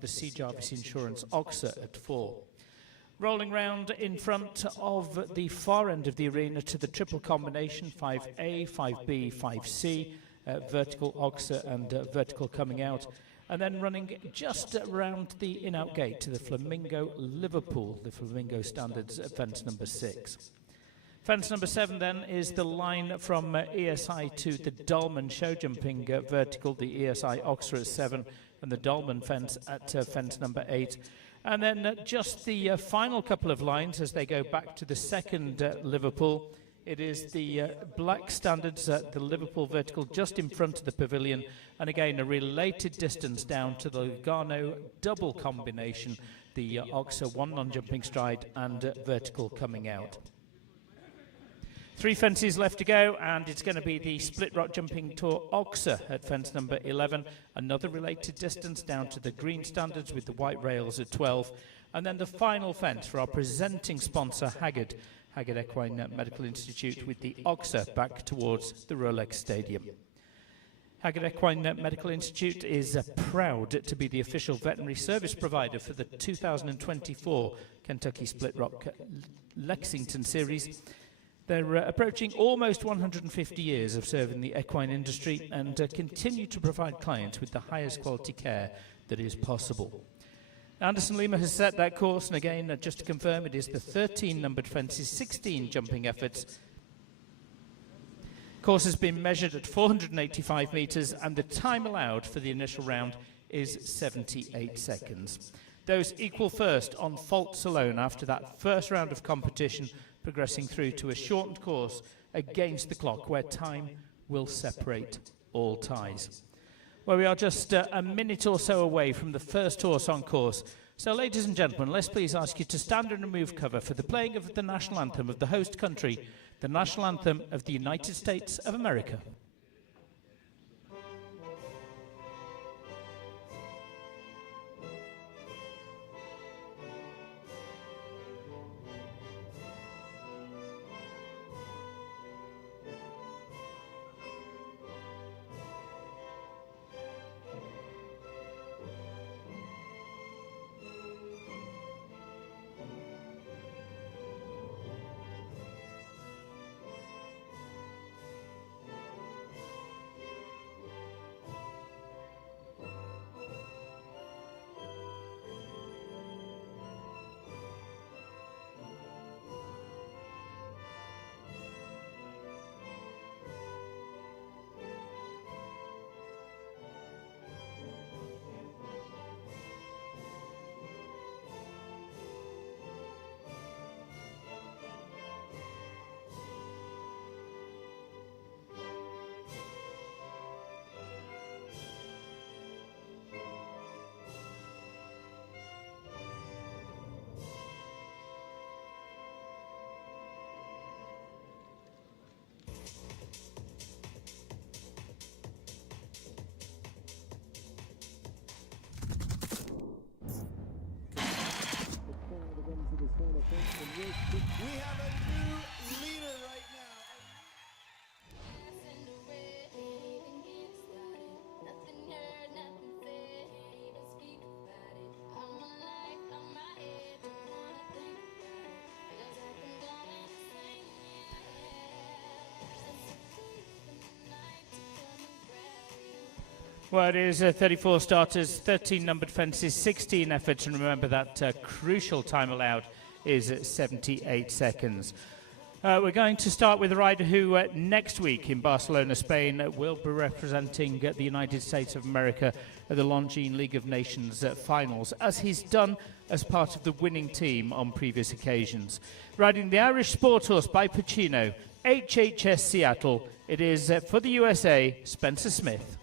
for the C. Jarvis Insurance Oxer at 4. Rolling round in front of the far end of the arena to the triple combination, 5A, 5B, 5C, vertical Oxer and vertical coming out. And then running just around the in-out gate to the Flamingo Liverpool, the Flamingo Standards at fence number 6. Fence number 7 then is the line from ESI to the Dolman show jumping vertical, the ESI Oxer at 7 and the Dolman fence at fence number 8. And then just the final couple of lines as they go back to the second Liverpool. It is the black standards at the Liverpool vertical just in front of the pavilion. And again, a related distance down to the Lugano double combination, the Oxer 1 non-jumping stride and vertical coming out. 3 fences left to go, and it's going to be the split rock jumping tour Oxer at fence number 11. Another related distance down to the green standards with the white rails at 12. And then the final fence for our presenting sponsor, Haggard Equine Medical Institute, with the Oxer back towards the Rolex Stadium. Haggard Equine Medical Institute is proud to be the official veterinary service provider for the 2024 Kentucky Split Rock Lexington Series. They're approaching almost 150 years of serving the equine industry and continue to provide clients with the highest quality care that is possible. Anderson Lima has set that course, and again, just to confirm, it is the 13 numbered fences, 16 jumping efforts. Course has been measured at 485 metres, and the time allowed for the initial round is 78 seconds. Those equal first on faults alone after that first round of competition, progressing through to a shortened course against the clock where time will separate all ties. Well, we are just a minute or so away from the first horse on course. So, ladies and gentlemen, let's please ask you to stand and remove cover for the playing of the national anthem of the host country, the national anthem of the United States of America. We have a new leader right now. Well, it is 34 starters, 13 numbered fences, 16 efforts, and remember that crucial time allowed is 78 seconds. We're going to start with a rider who next week in Barcelona, Spain, will be representing the United States of America at the Longines League of Nations finals, as he's done as part of the winning team on previous occasions. Riding the Irish Sport Horse by Pacino, HHS Seattle, it is for the USA, Spencer Smith.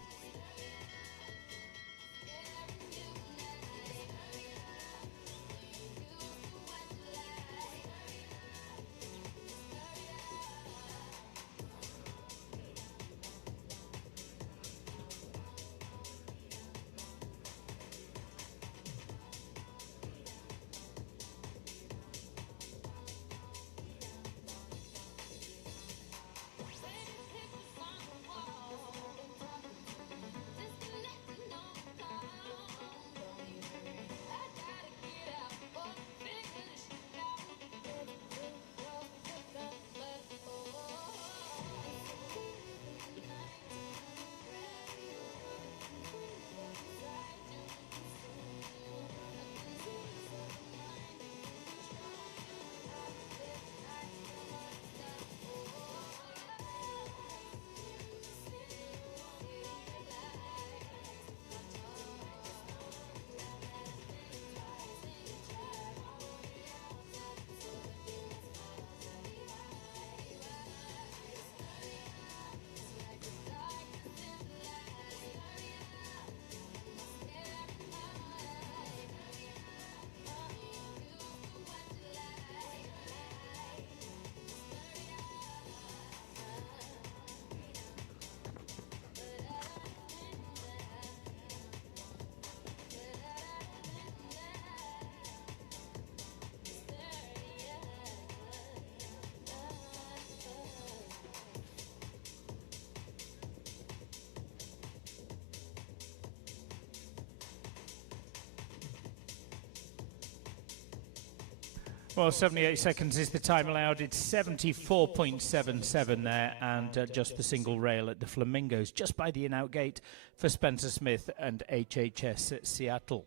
Well, 78 seconds is the time allowed. It's 74.77 there, and just the single rail at the Flamingos, just by the in-out gate for Spencer Smith and HHS at Seattle.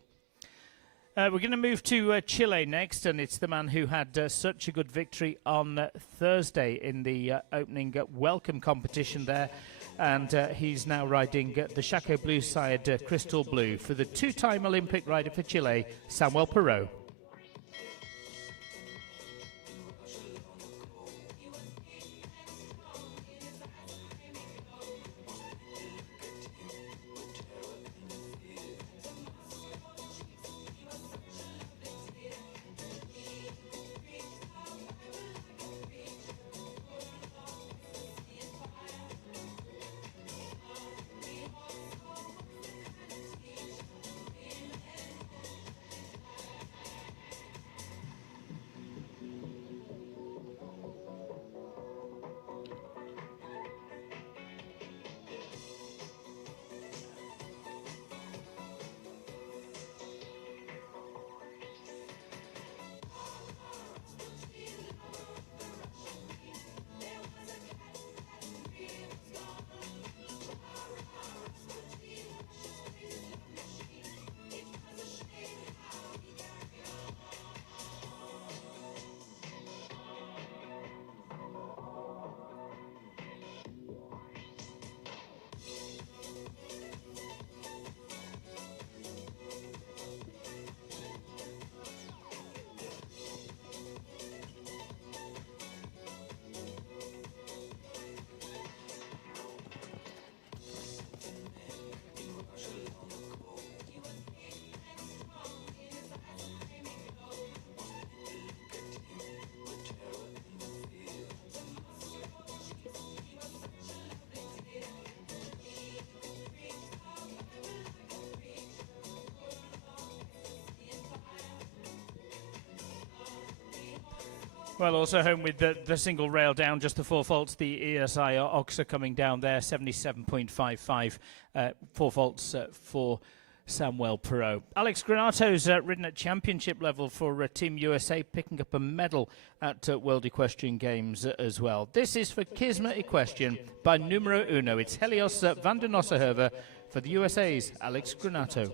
We're going to move to Chile next, and it's the man who had such a good victory on Thursday in the opening welcome competition there, and he's now riding the Chaco Blue side, Crystal Blue, for the two-time Olympic rider for Chile, Samuel Perot. Well, also home with the single rail down, just the four faults. The ESI Oxa coming down there, 77.55. Four faults for Samuel Perot. Alex Granato's ridden at championship level for Team USA, picking up a medal at World Equestrian Games as well. This is for Kismet Equestrian by numero uno. It's Helios van der Nossenhoeve for the USA's Alex Granato.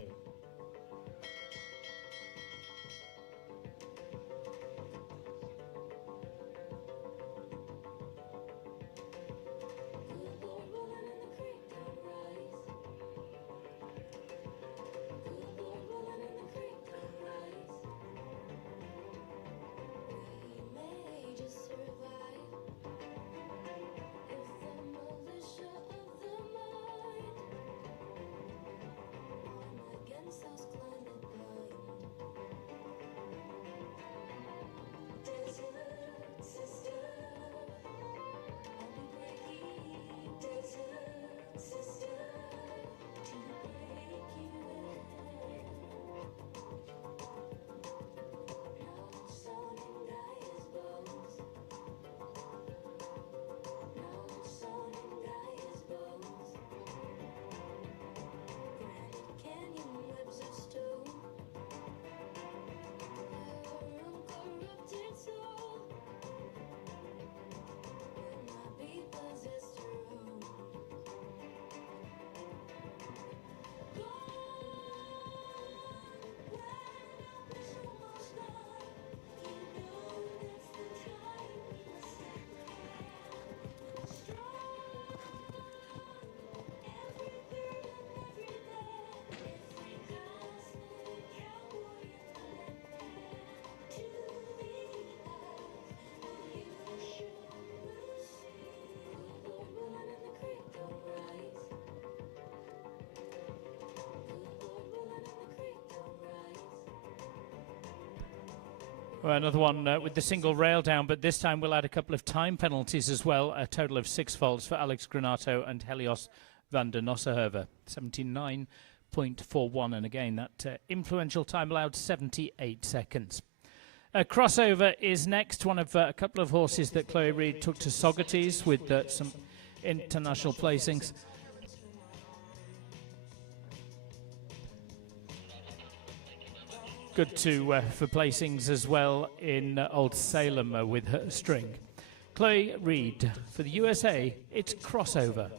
Well, another one with the single rail down, but this time we'll add a couple of time penalties as well. A total of 6 faults for Alex Granato and Helios van der Nossenhoeve. 79.41, and again that influential time allowed 78 seconds. Crossover is next, one of a couple of horses that Chloe Reid took to Socrates with some international placings. good to for placings as well in Old Salem with her string. Chloe Reed for the USA, it's crossover.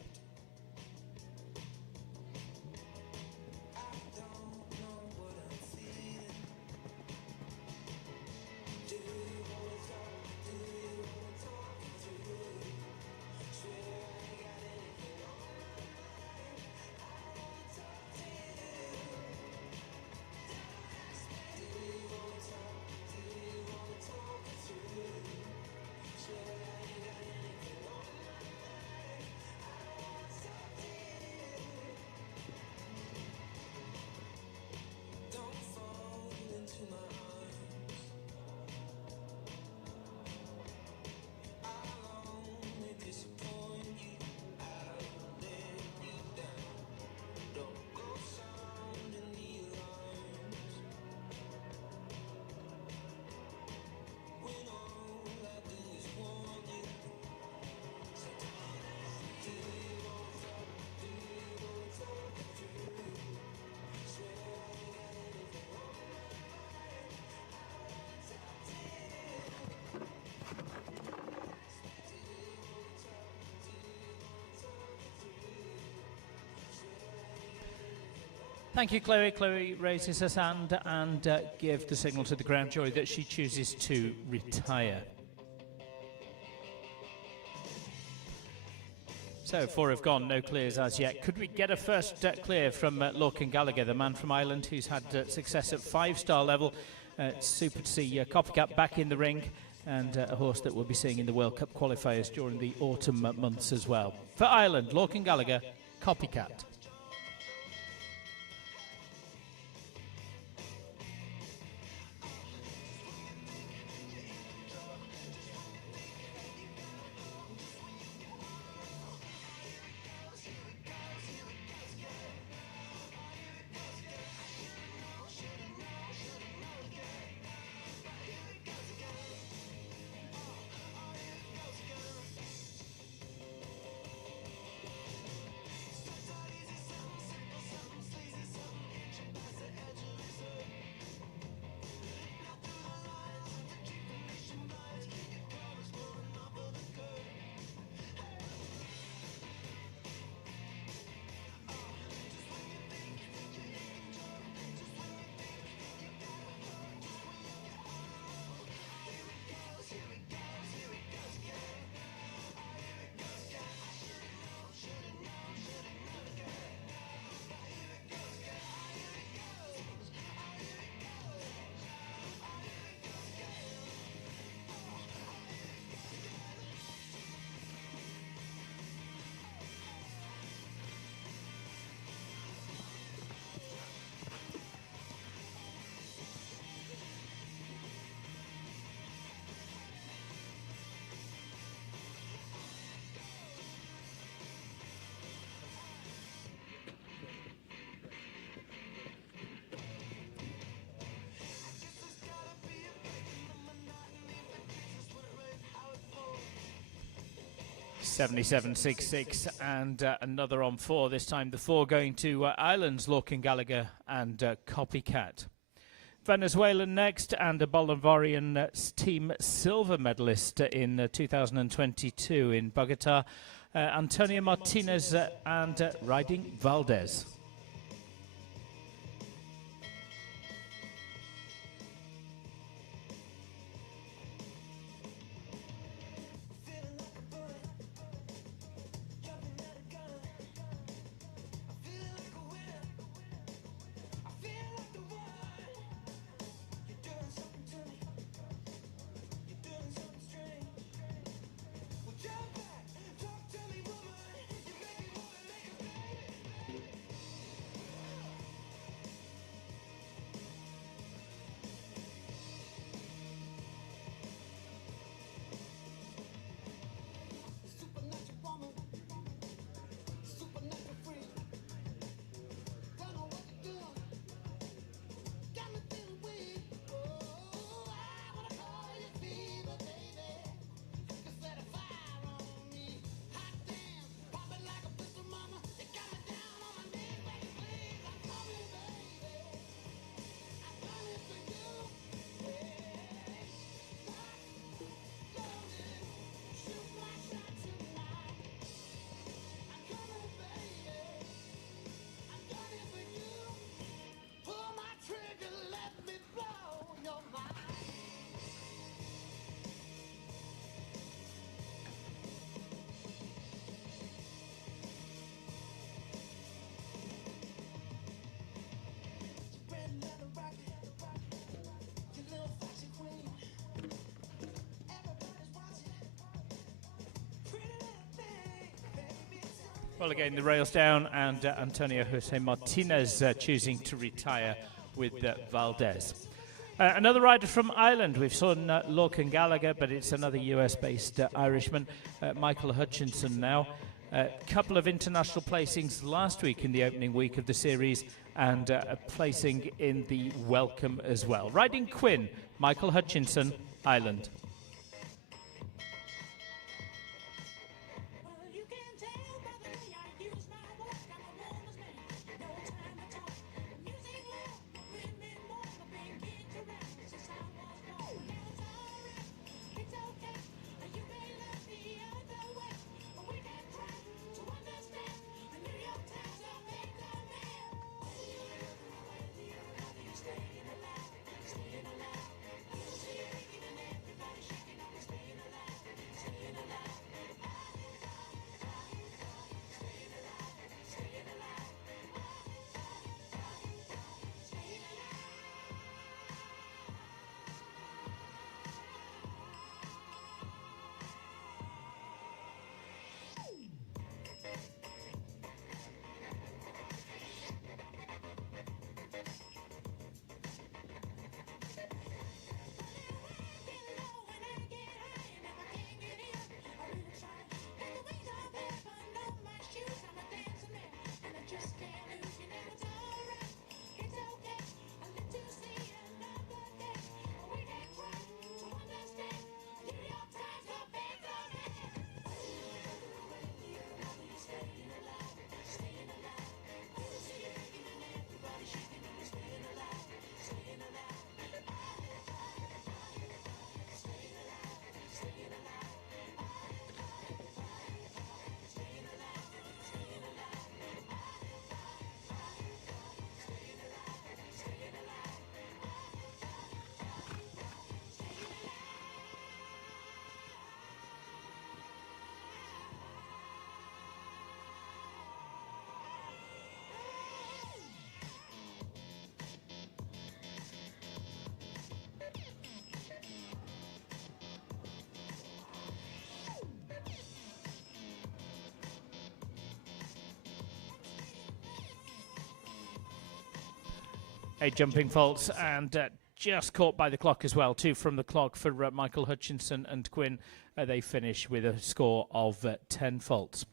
Thank you, Chloe. Chloe raises her hand and gives the signal to the ground jury that she chooses to retire. So 4 have gone, no clears as yet. Could we get a first clear from Lorcan Gallagher, the man from Ireland who's had success at 5-star level? It's super to see Copycat back in the ring, and a horse that we'll be seeing in the World Cup qualifiers during the autumn months as well. For Ireland, Lorcan Gallagher, Copycat. $77.66 and another on 4. This time the 4 going to Ireland's Lorcan Gallagher and Copycat. Venezuelan next, and a Bolivarian team silver medalist in 2022 in Bogota, Antonio Martinez and Riding Valdez. Well, again, the rails down, and Antonio Jose Martinez choosing to retire with Valdez. Another rider from Ireland, we've seen Lorcan Gallagher, but it's another US-based Irishman, Michael Hutchinson now. A couple of international placings last week in the opening week of the series, and a placing in the welcome as well. Riding Quinn, Michael Hutchinson, Ireland. A jumping faults, and just caught by the clock as well. 2 from the clock for Michael Hutchinson and Quinn. They finish with a score of 10 faults.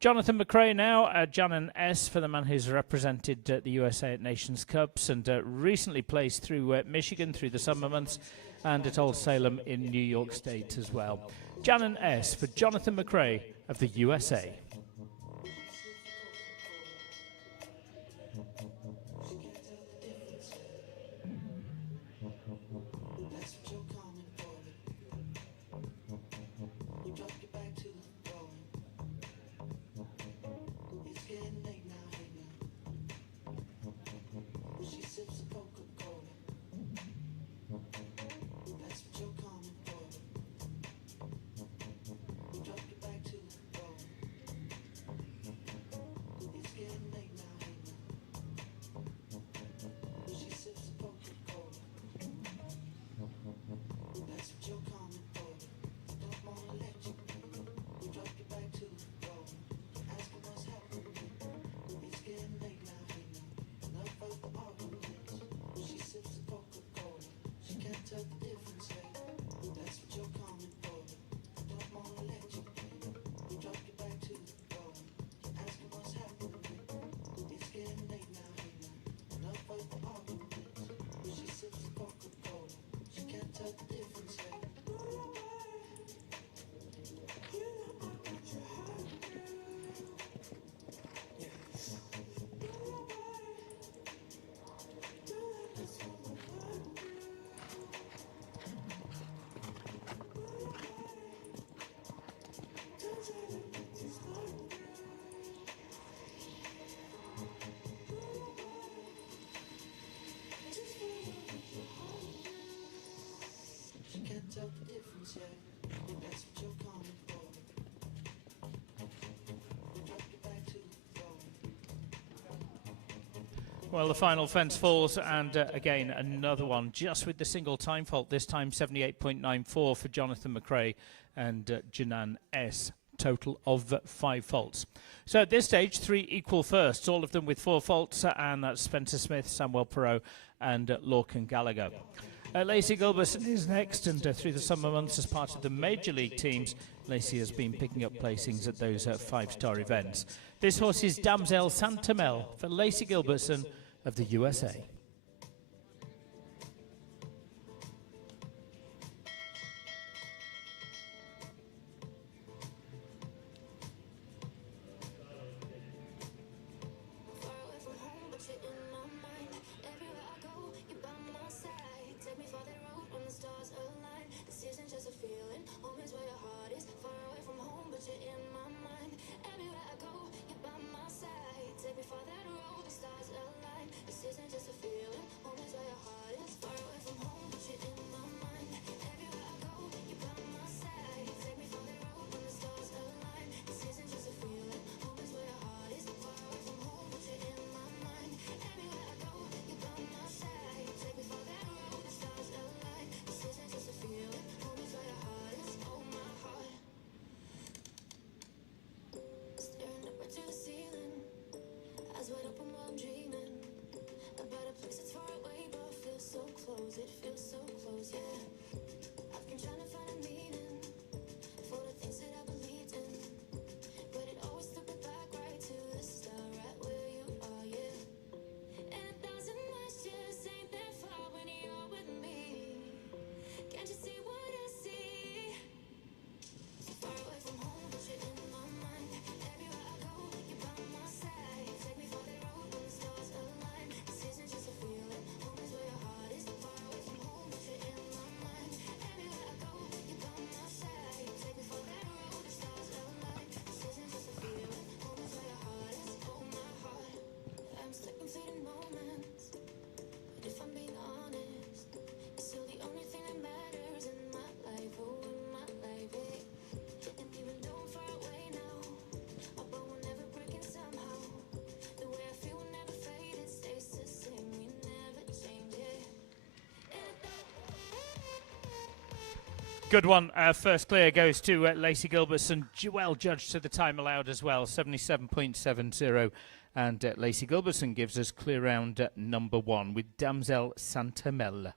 Jonathan McRae now, Janan S for the man who's represented the USA at Nations Cups and recently placed through Michigan through the summer months and at Old Salem in New York State as well. Janan S for Jonathan McRae of the USA. Well, the final fence falls, and again, another one, just with the single time fault, this time 78.94 for Jonathan McRae and Janan S. Total of 5 faults. So at this stage, 3 equal firsts, all of them with 4 faults, and that's Spencer Smith, Samuel Perot, and Lorcan Gallagher. Lacey Gilbertson is next, and through the summer months as part of the Major League teams, Lacey has been picking up placings at those 5-star events. This horse is Damsel Santamel for Lacey Gilbertson of the USA. It feels so close, yeah. I've been trying to find a meaning for the things that I believed in, but it always took me back right to the start, right where you are, yeah. And 1,000 miles just ain't that far when you're with me. Can't you see what I see? Far away from home, but you're in my mind. Everywhere I go, you're by my side. Take me for that road when the stars align. This isn't just a feeling, home is where your heart is. Far away from home, but you're in my mind. Everywhere I go, you're by my side. Take me for that road, the stars align. This isn't just a feeling, home is where your heart is. Oh, my heart. I'm stuck in fleeting moments, but if I'm being honest, it's still the only thing that matters in my life. Oh, in my life, eh? And even though I'm far away now, our bond will never break it somehow. The way I feel will never fade, it stays the same. We never change it. Good one. First clear goes to Lacey Gilbertson. Well judged to the time allowed as well, 77.70. And Lacey Gilbertson gives us clear round number 1 with Damsel Santamel.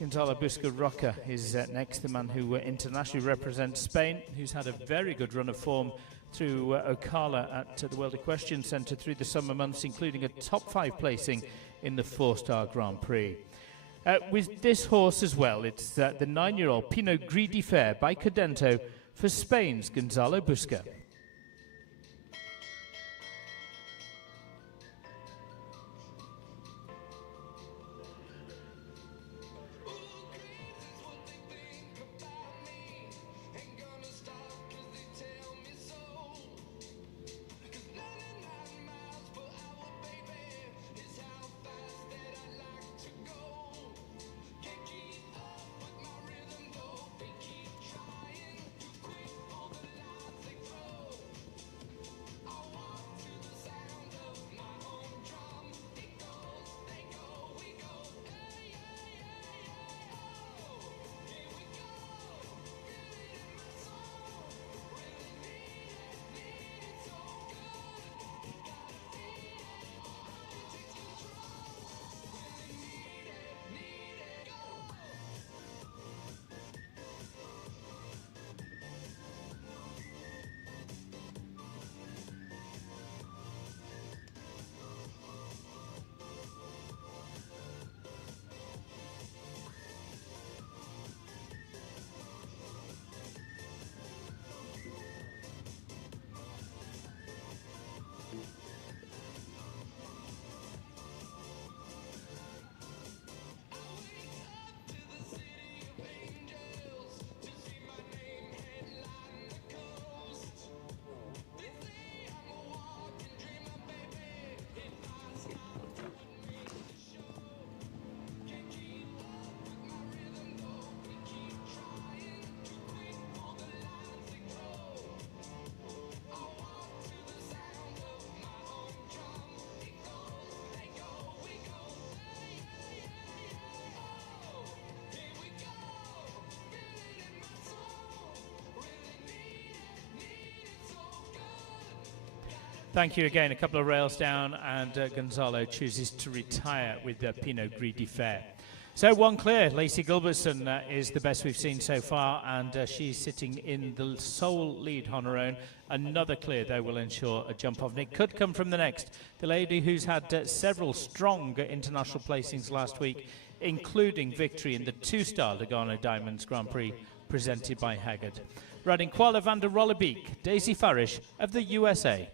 Gonzalo Busca Roca is next, the man who internationally represents Spain, who's had a very good run of form through Ocala at the World Equestrian Centre through the summer months, including a top 5 placing in the 4-star Grand Prix. With this horse as well, it's the 9-year-old Pinot Gris de Fer by Cadento for Spain's Gonzalo Busca. Thank you again. A couple of rails down, and Gonzalo chooses to retire with Pinot Gris de Fer. So one clear. Lacey Gilbertson is the best we've seen so far, and she's sitting in the sole lead on her own. Another clear, though, will ensure a jump off. And it could come from the next. The lady who's had several strong international placings last week, including victory in the two-star Lugano Diamonds Grand Prix presented by Haggard. Riding Qualifiers van der Rollebeek, Daisy Farish of the USA.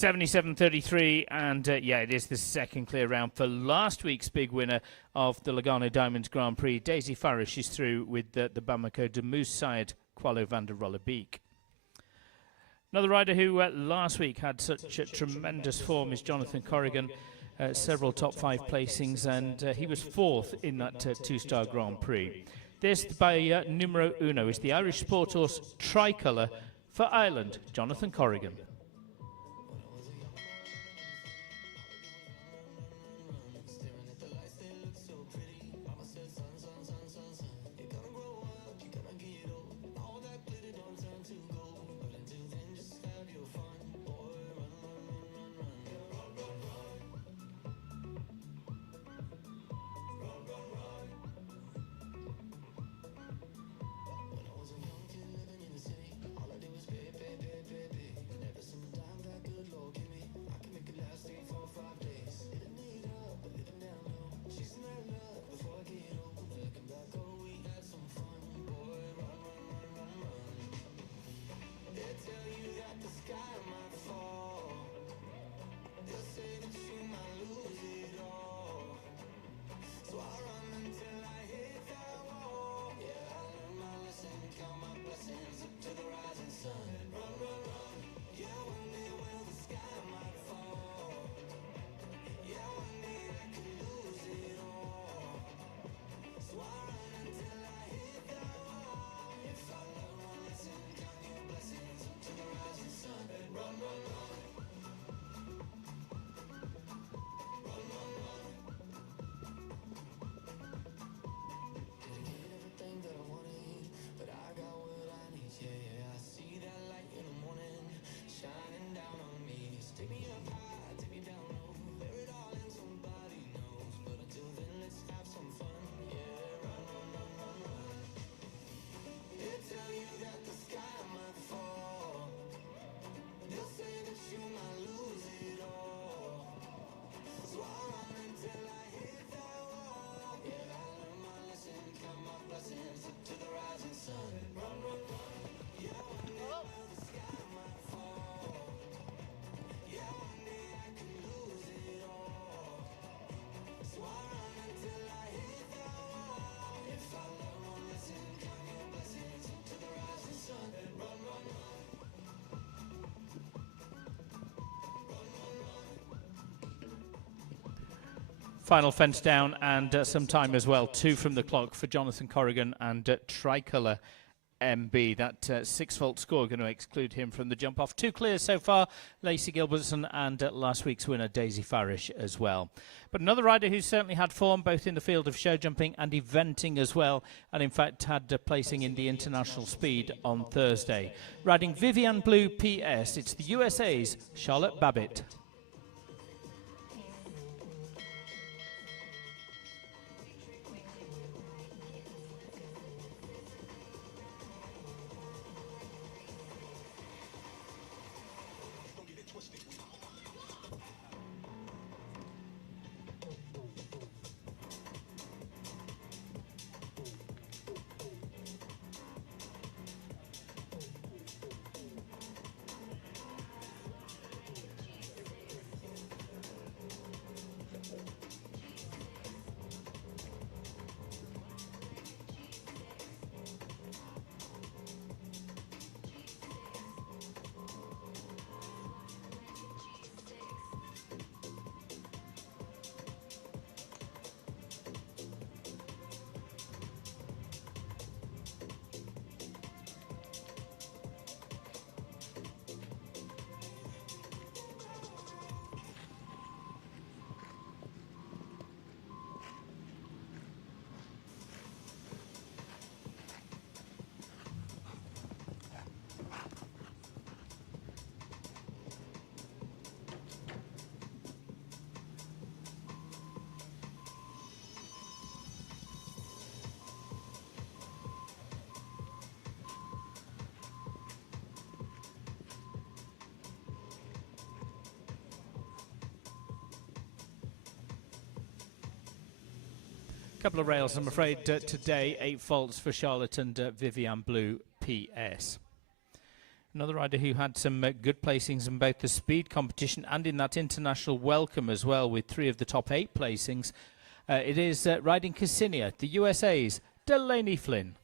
$77.33, and yeah, it is the second clear round for last week's big winner of the Lugano Diamonds Grand Prix. Daisy Farish is through with the Bamako de Moose side, Qualifiers van der Rollebeek. Another rider who last week had such tremendous form is Jonathan Corrigan. Several top 5 placings, and he was 4th in that two-star Grand Prix. This by numero uno is the Irish sport horse Tricolour for Ireland, Jonathan Corrigan. Final fence down and some time as well. 2 from the clock for Jonathan Corrigan and Tricolour MB. That 6-fault score going to exclude him from the jump off. 2 clears so far, Lacey Gilbertson and last week's winner Daisy Farish as well. But another rider who's certainly had form both in the field of show jumping and eventing as well, and in fact had a placing in the international speed on Thursday. Riding Vivian Blue PS, it's the USA's Charlotte Babbitt. Couple of rails, I'm afraid, today. 8 faults for Charlotte and Vivian Blue PS. Another rider who had some good placings in both the speed competition and in that international welcome as well, with 3 of the top 8 placings. It is riding Cassinia, the USA's Delaney Flynn.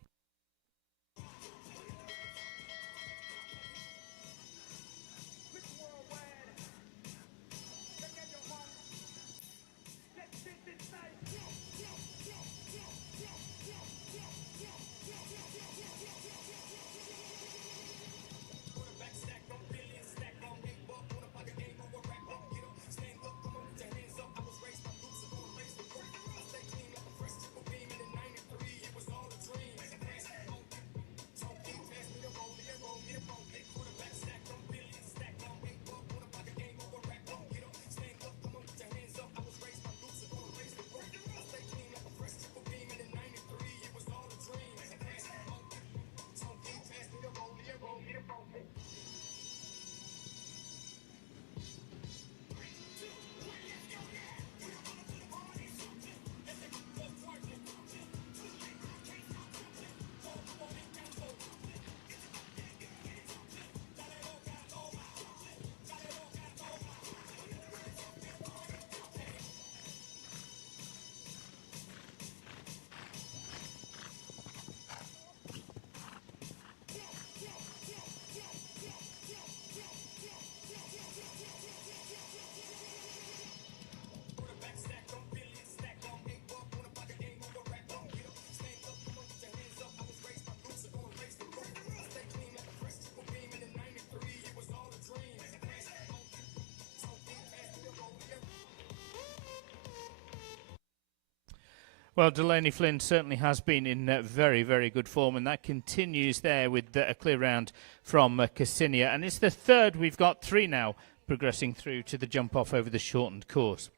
Well, Delaney Flynn certainly has been in very, very good form, and that continues there with a clear round from Cassinia. And it's the third. We've got 3 now progressing through to the jump-off over the shortened course.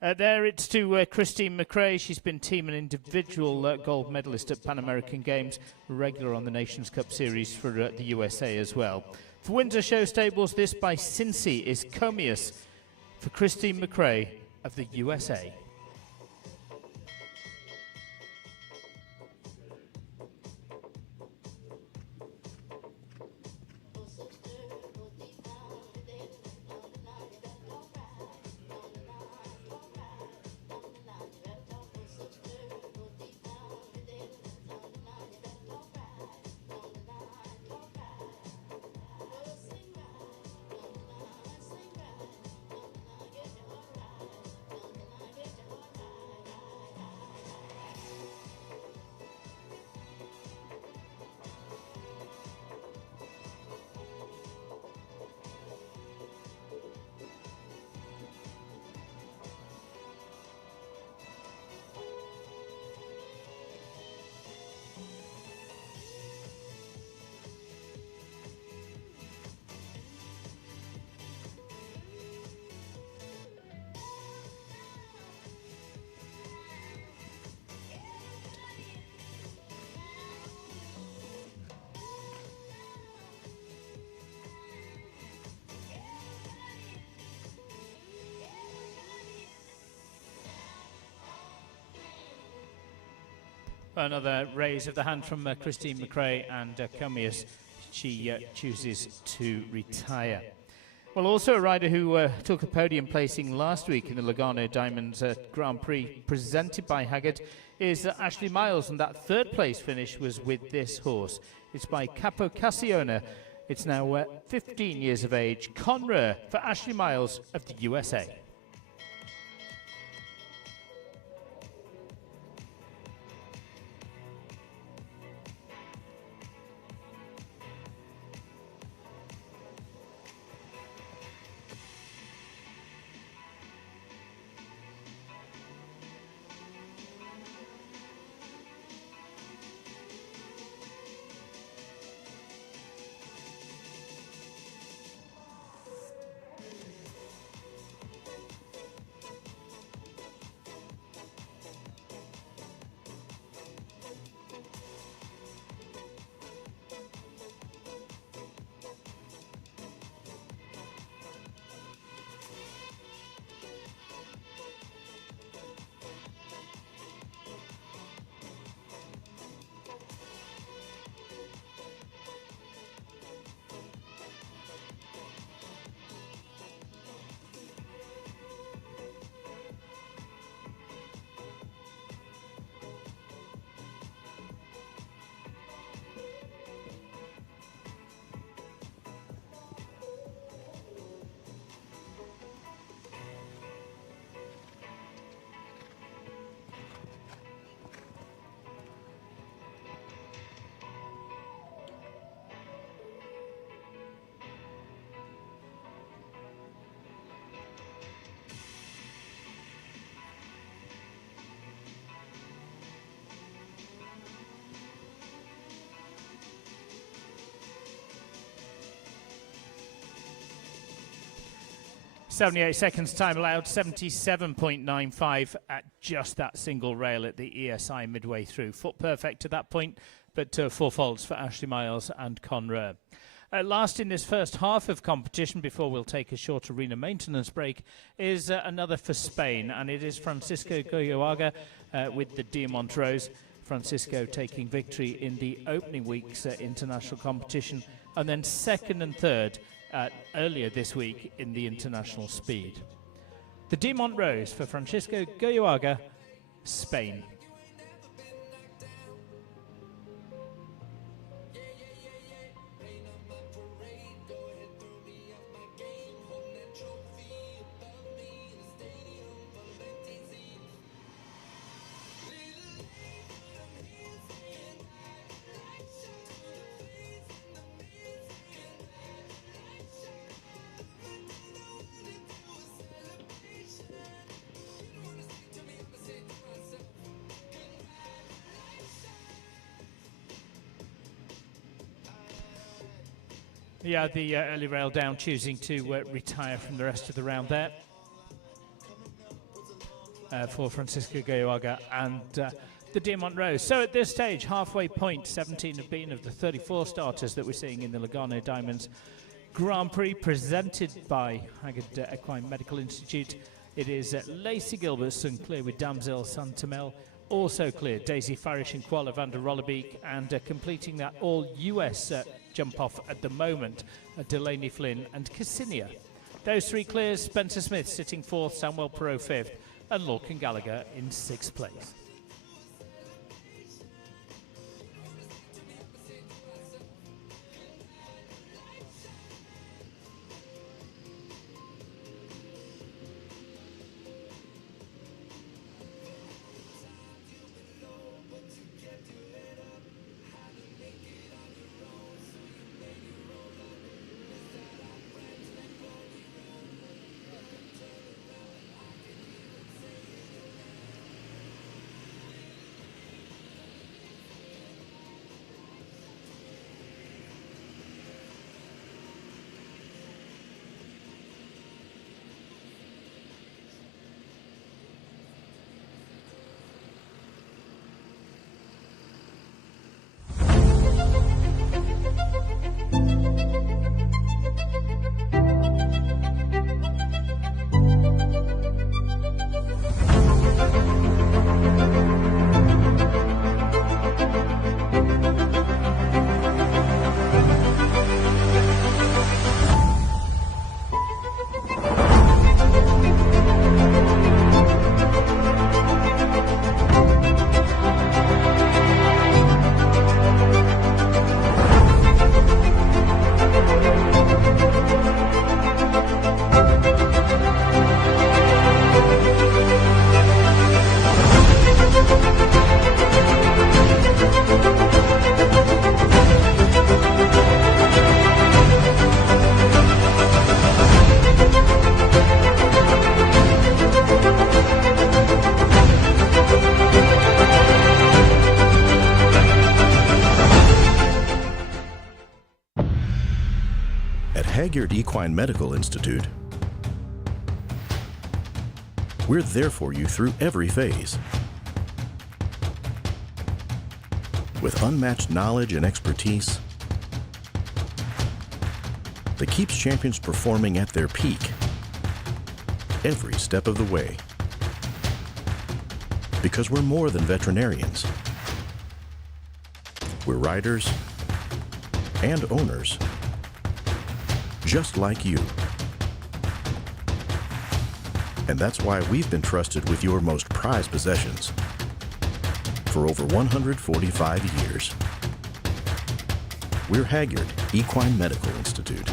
There it's to Christine McRae. She's been team and individual gold medalist at Pan American Games, regular on the Nations Cup Series for the USA as well. For Windsor Show Stables, this by Cincy is Comius for Christine McRae of the USA. Another raise of the hand from Christine McRae, and Comius, she chooses to retire. Well, also a rider who took a podium placing last week in the Lugano Diamonds Grand Prix presented by Haggard is Ashley Miles, and that third place finish was with this horse. It's by Capo Cassiona. It's now 15 years of age. Conrer for Ashley Miles of the USA. "78 seconds time allowed, 77.95 at just that single rail at the ESI midway through. Foot perfect to that point, but 4 faults for Ashley Miles and Conrer. Last in this first half of competition, before we'll take a short arena maintenance break, is another for Spain, and it is Francisco Goyoaga with the Diamant Rose. Francisco taking victory in the opening week's international competition, and then second and third earlier this week in the international speed. The Diamant Rose for Francisco Goyoaga, Spain. Yeah, the early rail down, choosing to retire from the rest of the round there for Francisco Goyoaga and the Diamant Rose. So at this stage, halfway point, 17 have been of the 34 starters that we're seeing in the Lugano Diamonds Grand Prix, presented by Haggard Equine Medical Institute. It is Lacey Gilbertson clear with Damsel Santamel, also clear Daisy Farish and Kuala van der Rollebeek, and completing that all-US jump off at the moment, Delaney Flynn and Cassinia. Those 3 clears, Spencer Smith sitting 4th, Samuel Perot 5th, and Lorcan Gallagher in 6th place. Hagyard Equine Medical Institute, we're there for you through every phase. With unmatched knowledge and expertise that keeps champions performing at their peak every step of the way. Because we're more than veterinarians. We're riders and owners, just like you. And that's why we've been trusted with your most prized possessions for over 145 years. We're Hagyard Equine Medical Institute.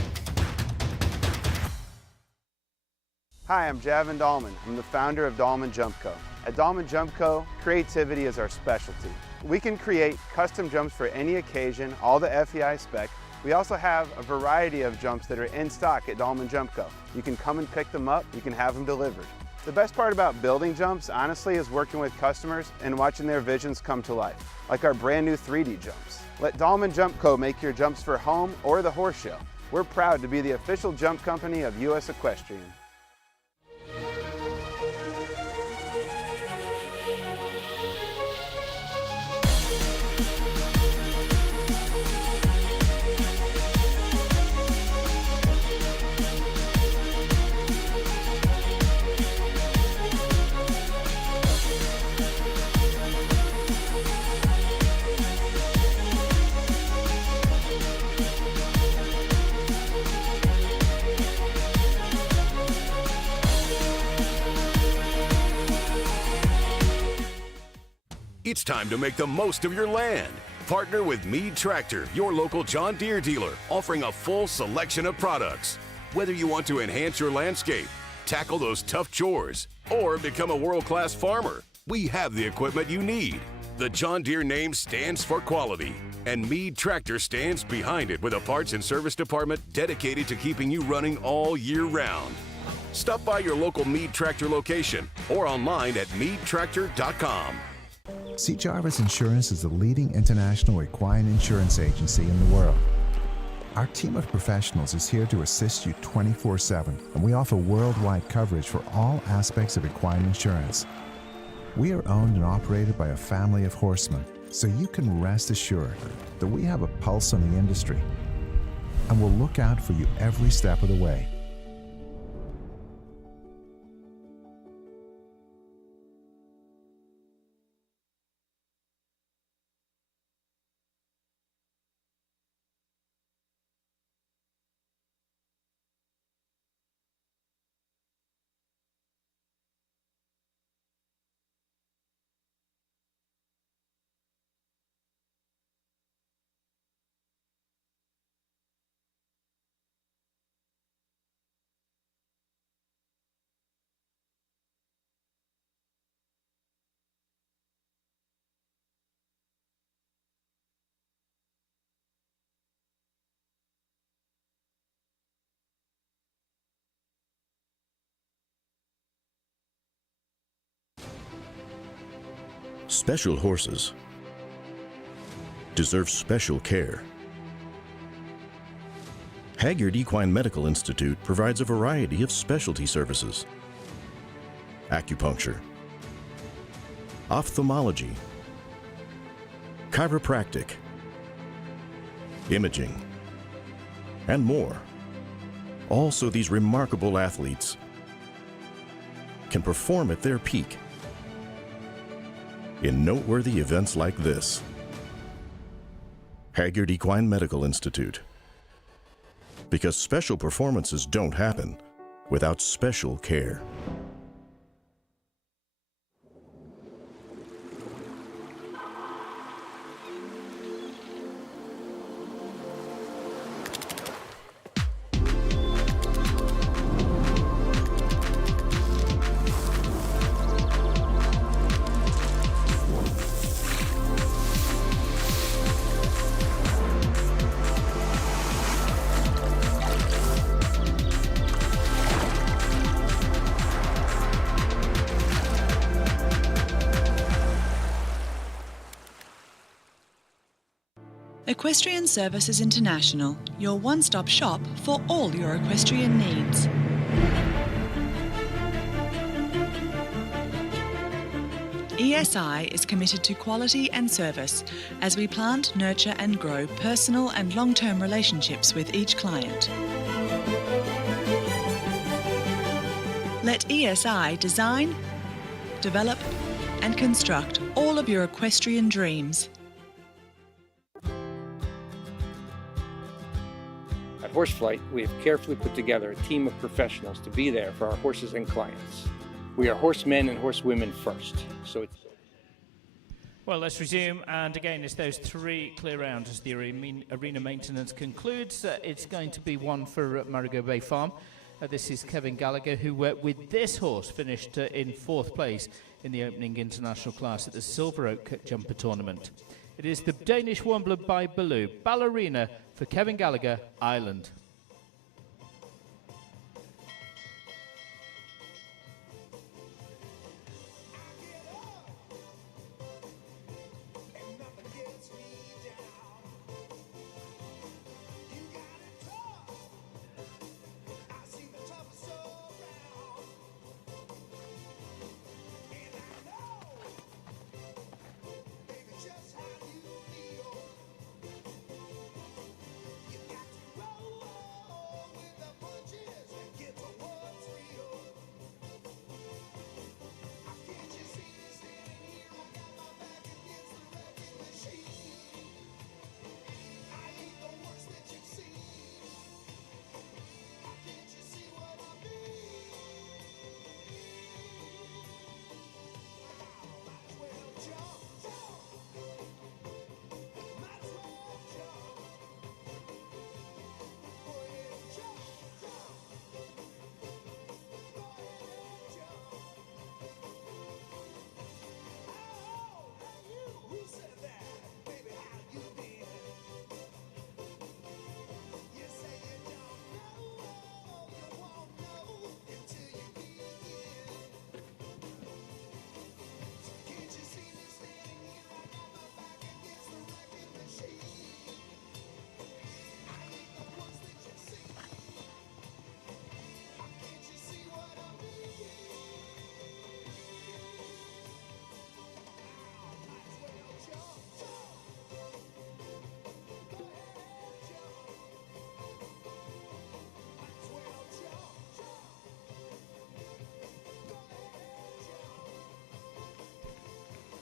Hi, I'm Javin Dahlman. I'm the founder of Dahlman Jump Co. At Dahlman Jump Co., creativity is our specialty. We can create custom jumps for any occasion, all the FEI spec. We also have a variety of jumps that are in stock at Dahlman Jump Co. You can come and pick them up, you can have them delivered. The best part about building jumps, honestly, is working with customers and watching their visions come to life, like our brand new 3D jumps. Let Dahlman Jump Co. make your jumps for home or the horse show. We're proud to be the official jump company of U.S. Equestrian. It's time to make the most of your land. Partner with Mead Tractor, your local John Deere dealer, offering a full selection of products. Whether you want to enhance your landscape, tackle those tough chores, or become a world-class farmer, we have the equipment you need. The John Deere name stands for quality, and Mead Tractor stands behind it with a parts and service department dedicated to keeping you running all year round. Stop by your local Mead Tractor location or online at meadtractor.com. C. Jarvis Insurance is the leading international equine insurance agency in the world. Our team of professionals is here to assist you 24/7, and we offer worldwide coverage for all aspects of equine insurance. We are owned and operated by a family of horsemen, so you can rest assured that we have a pulse on the industry and will look out for you every step of the way. Special horses deserve special care. Hagyard Equine Medical Institute provides a variety of specialty services: acupuncture, ophthalmology, chiropractic, imaging, and more. Also, these remarkable athletes can perform at their peak in noteworthy events like this. Hagyard Equine Medical Institute. Because special performances don't happen without special care. Equestrian Services International, your one-stop shop for all your equestrian needs. ESI is committed to quality and service as we plant, nurture and grow personal and long-term relationships with each client. Let ESI design, develop and construct all of your equestrian dreams. At Horseflight, we have carefully put together a team of professionals to be there for our horses and clients. We are horsemen and horsewomen first. Well, let's resume, and again, it's those three clear rounds as the arena maintenance concludes. It's going to be one for Marigot Bay Farm. This is Kevin Gallagher, who with this horse finished in 4th place in the opening international class at the Silver Oak Jumper Tournament. It is the Danish Warmblood by Baloo, Ballerina for Kevin Gallagher, Ireland.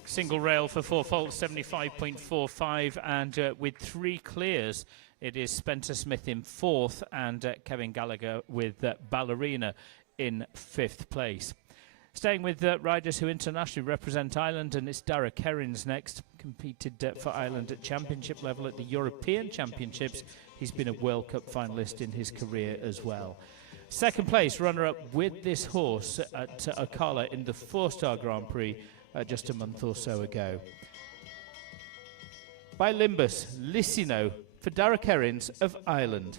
Single rail for 4 faults, 75.45, and with 3 clears, it is Spencer Smith in 4th and Kevin Gallagher with Ballerina in 5th place. Staying with riders who internationally represent Ireland, and it's Dara Kerins next. Competed for Ireland at championship level at the European Championships. He's been a World Cup finalist in his career as well. 2nd place, runner-up with this horse at Ocala in the 4-star Grand Prix just a month or so ago. By Limbus, Licino for Dara Kerins of Ireland.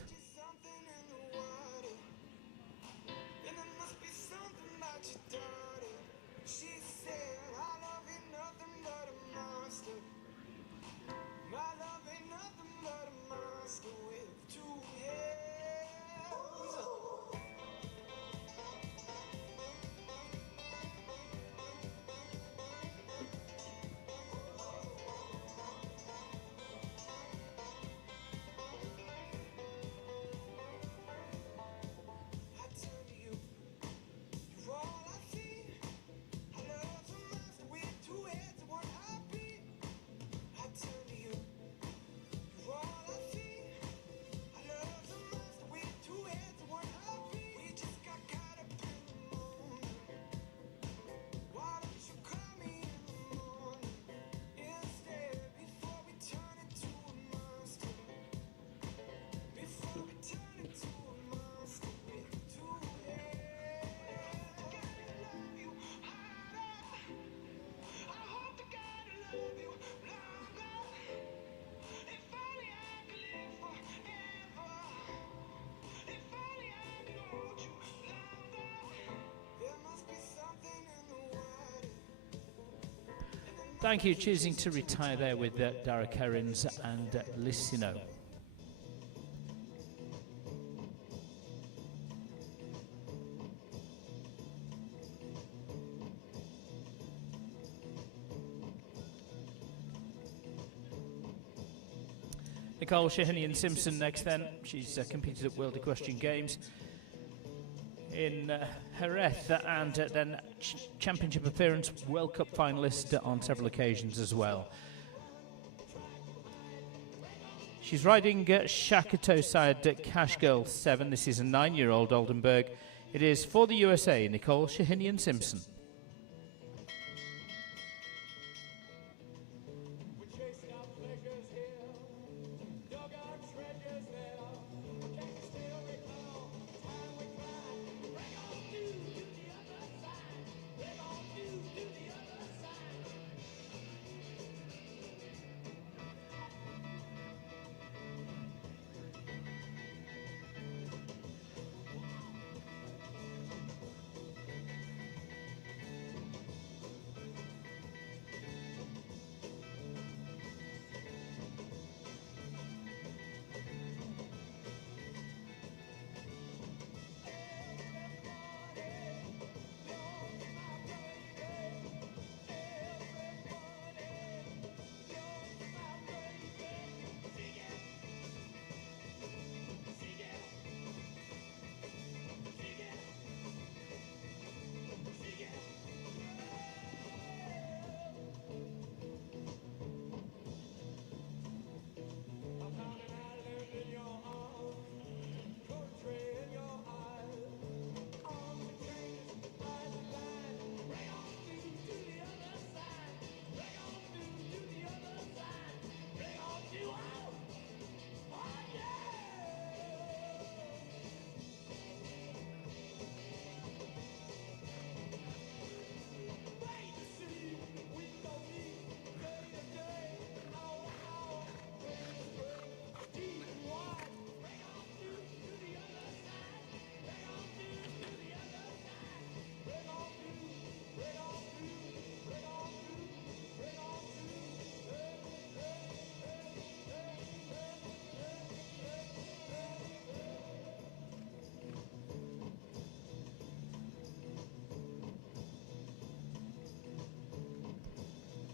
Thank you. Choosing to retire there with Derek Herrins and Lissino. Nicole Shahinian-Simpson next then. She's competed at World Equestrian Games in Jerez and then championship appearance, World Cup finalist on several occasions as well. She's riding Shakoto side Cash Girl 7. This is a 9-year-old Oldenburg. It is for the USA, Nicole Shahinian-Simpson.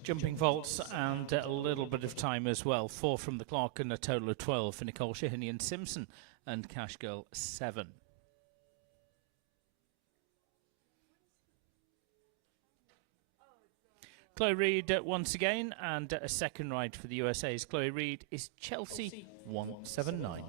Jumping vaults and a little bit of time as well. 4 from the clock and a total of 12 for Nicole Shahinian-Simpson and Cash Girl 7. Chloe Reid once again, and a second ride for the USA's Chloe Reid is Chelsea 179.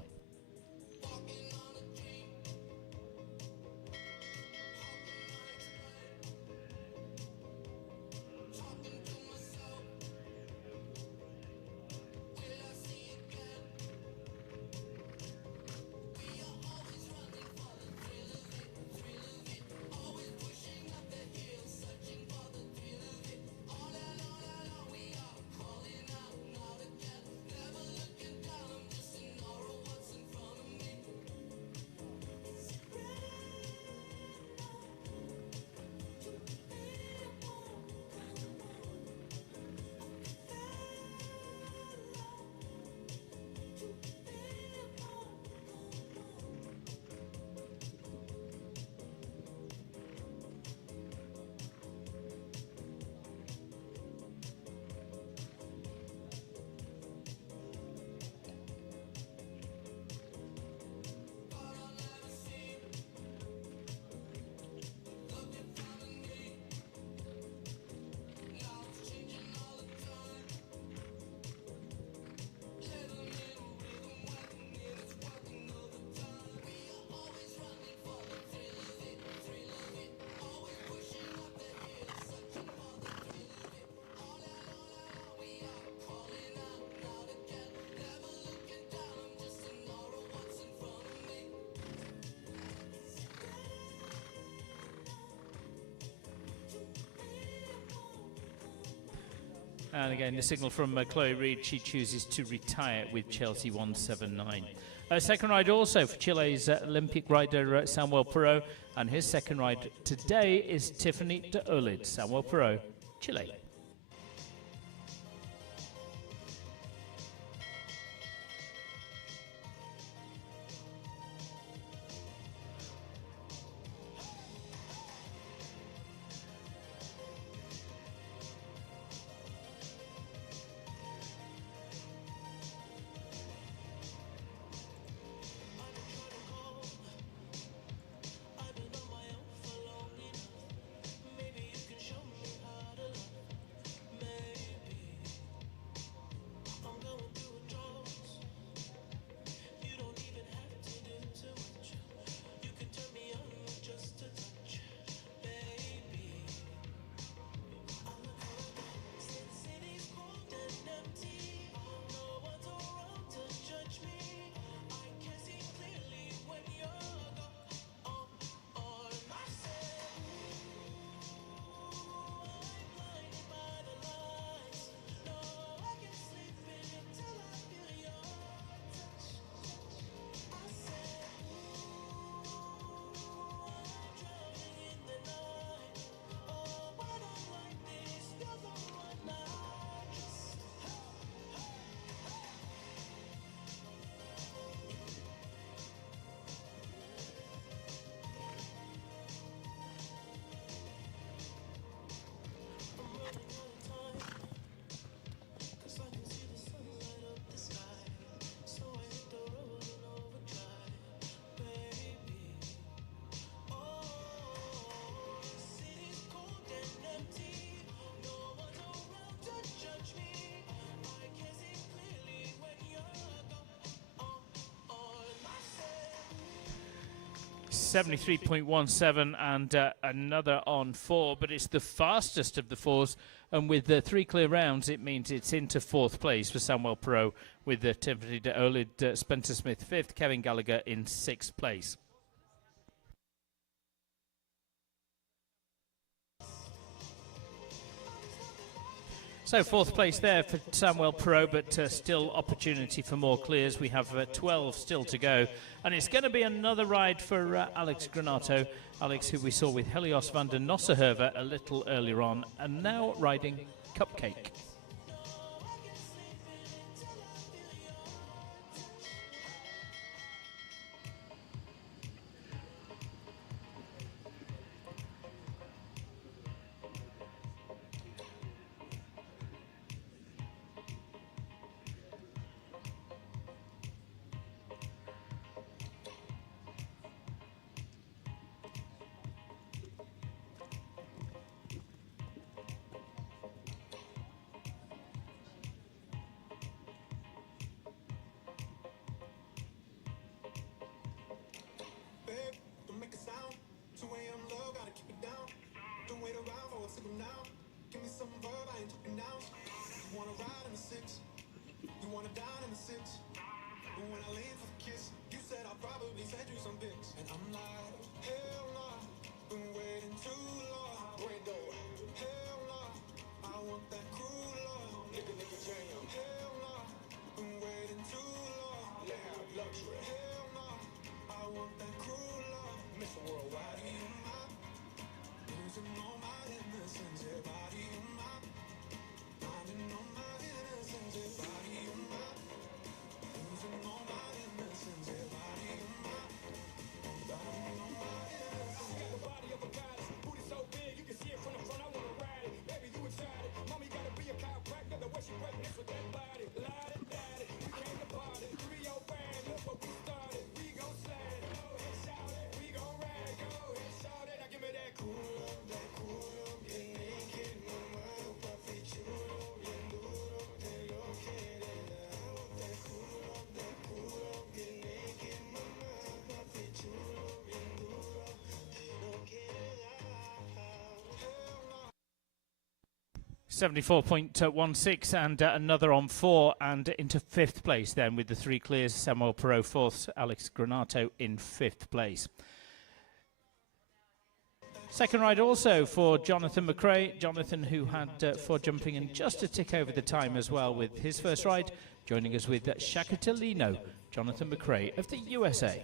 And again, the signal from Chloe Reid, she chooses to retire with Chelsea 179. Second ride also for Chile's Olympic rider Samuel Perot, and his second ride today is Tiffany de Oelid, Samuel Perot, Chile. 73.17 and another on 4, but it's the fastest of the 4s, and with 3 clear rounds it means it's into 4th place for Samuel Perot, with Timothy de Olid, Spencer Smith 5th, Kevin Gallagher in 6th place. So 4th place there for Samuel Perot, but still opportunity for more clears. We have 12 still to go, and it's going to be another ride for Alex Granato. Alex, who we saw with Helios van der Nossenherve a little earlier on, and now riding Cupcake. .16 and another on 4, and into 5th place then with the 3 clears. Samuel Perot 4th, Alex Granato in 5th place. Second ride also for Jonathan McRae. Jonathan, who had 4 jumping and just a tick over the time as well with his first ride, joining us with Shakatalino, Jonathan McRae of the USA.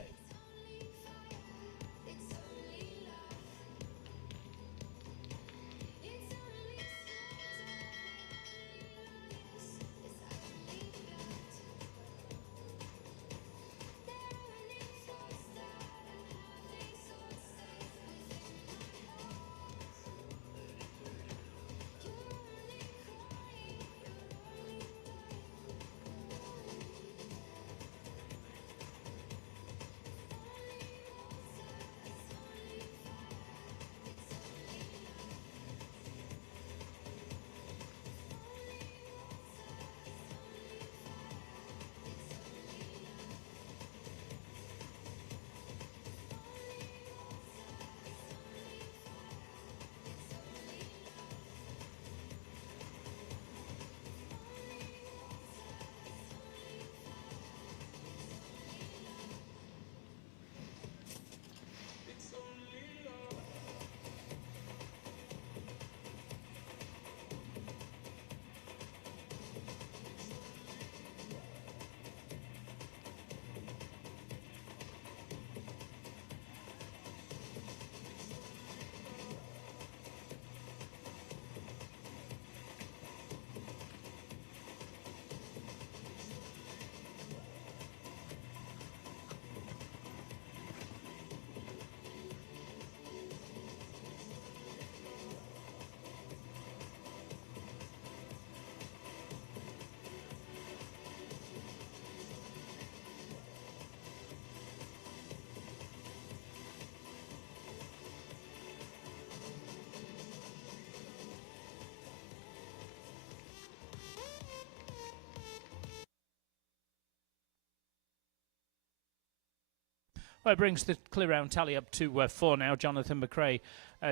Well, it brings the clear round tally up to 4 now. Jonathan McRae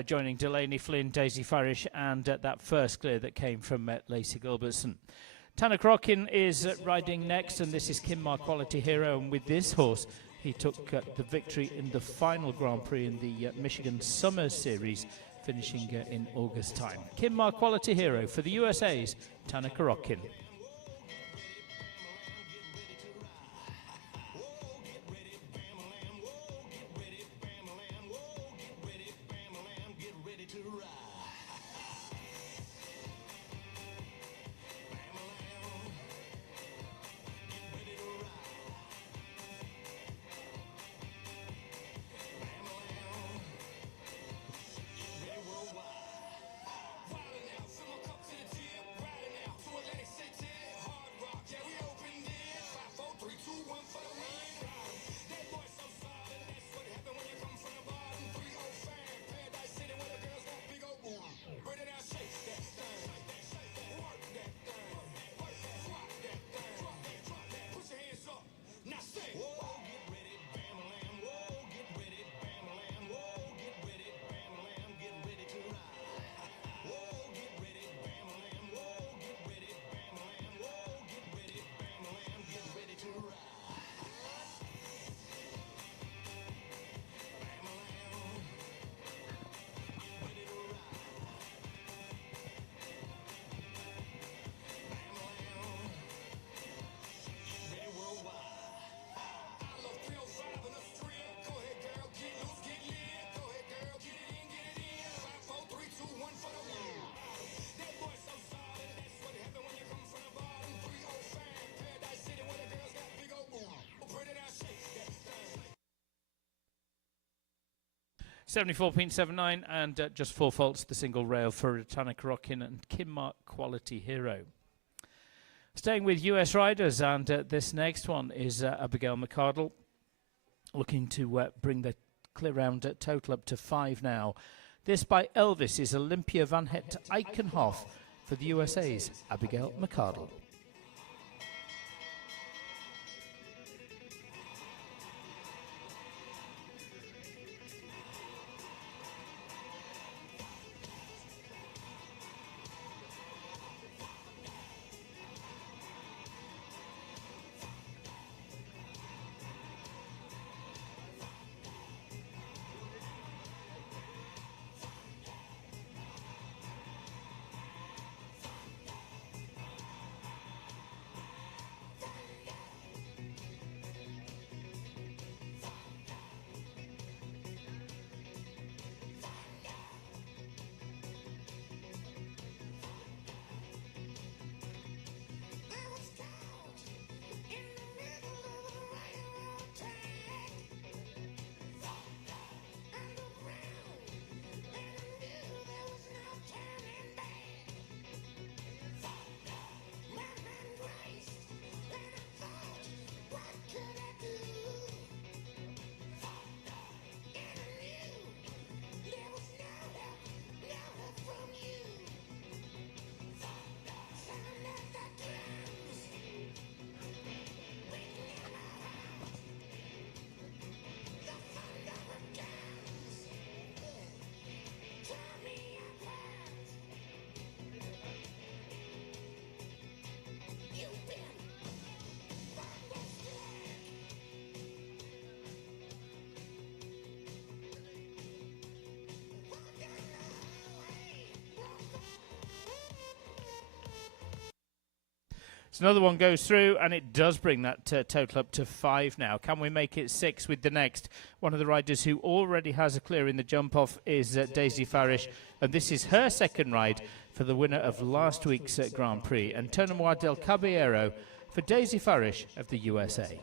joining Delaney Flynn, Daisy Farish, and that first clear that came from Lacey Gilbertson. Tana Crockin is riding next, and this is Kinmar Quality Hero. And with this horse, he took the victory in the final Grand Prix in the Michigan Summer Series, finishing in August time. Kinmar Quality Hero for the USA's Tana Crockin. $74.79 and just 4 faults the single rail for Tana Crockin and Kinmar Quality Hero. Staying with US riders, and this next one is Abigail McArdle, looking to bring the clear round total up to 5 now. This by Elvis is Olympia Van Het Eikenhoff for the USA's Abigail McArdle. So another one goes through, and it does bring that total up to 5 now. Can we make it 6 with the next? One of the riders who already has a clear in the jump-off is Daisy Farish, and this is her second ride for the winner of last week's Grand Prix, Antonio del Caballero for Daisy Farish of the USA.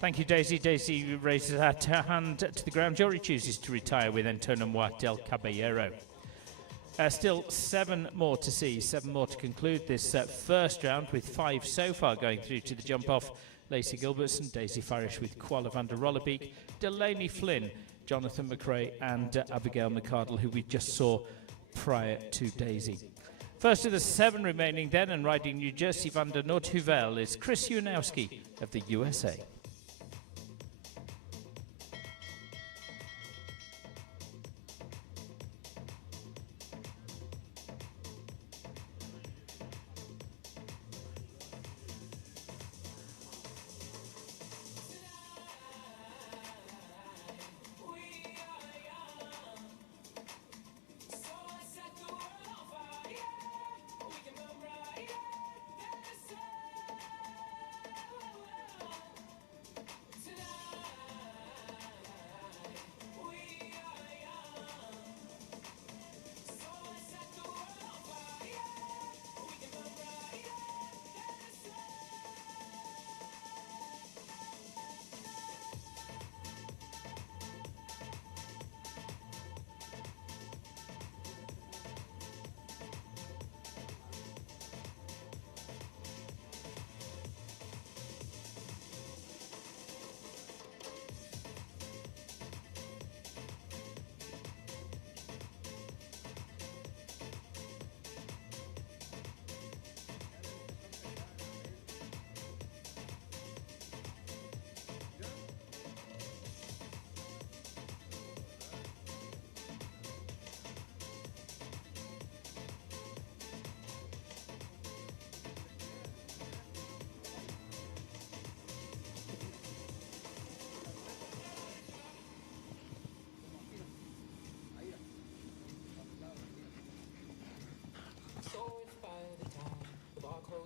Thank you, Daisy. Daisy raises her hand to the ground. Jory chooses to retire with Antonomois del Caballero. Still 7 more to see, 7 more to conclude this first round, with 5 so far going through to the jump-off. Lacey Gilbertson, Daisy Farish with Kuala van der Rollerbeek, Delaney Flynn, Jonathan McRae and Abigail McCardle, who we just saw prior to Daisy. First of the 7 remaining then, and riding New Jersey van der Noordhoevel, is Chris Uwanowski of the USA.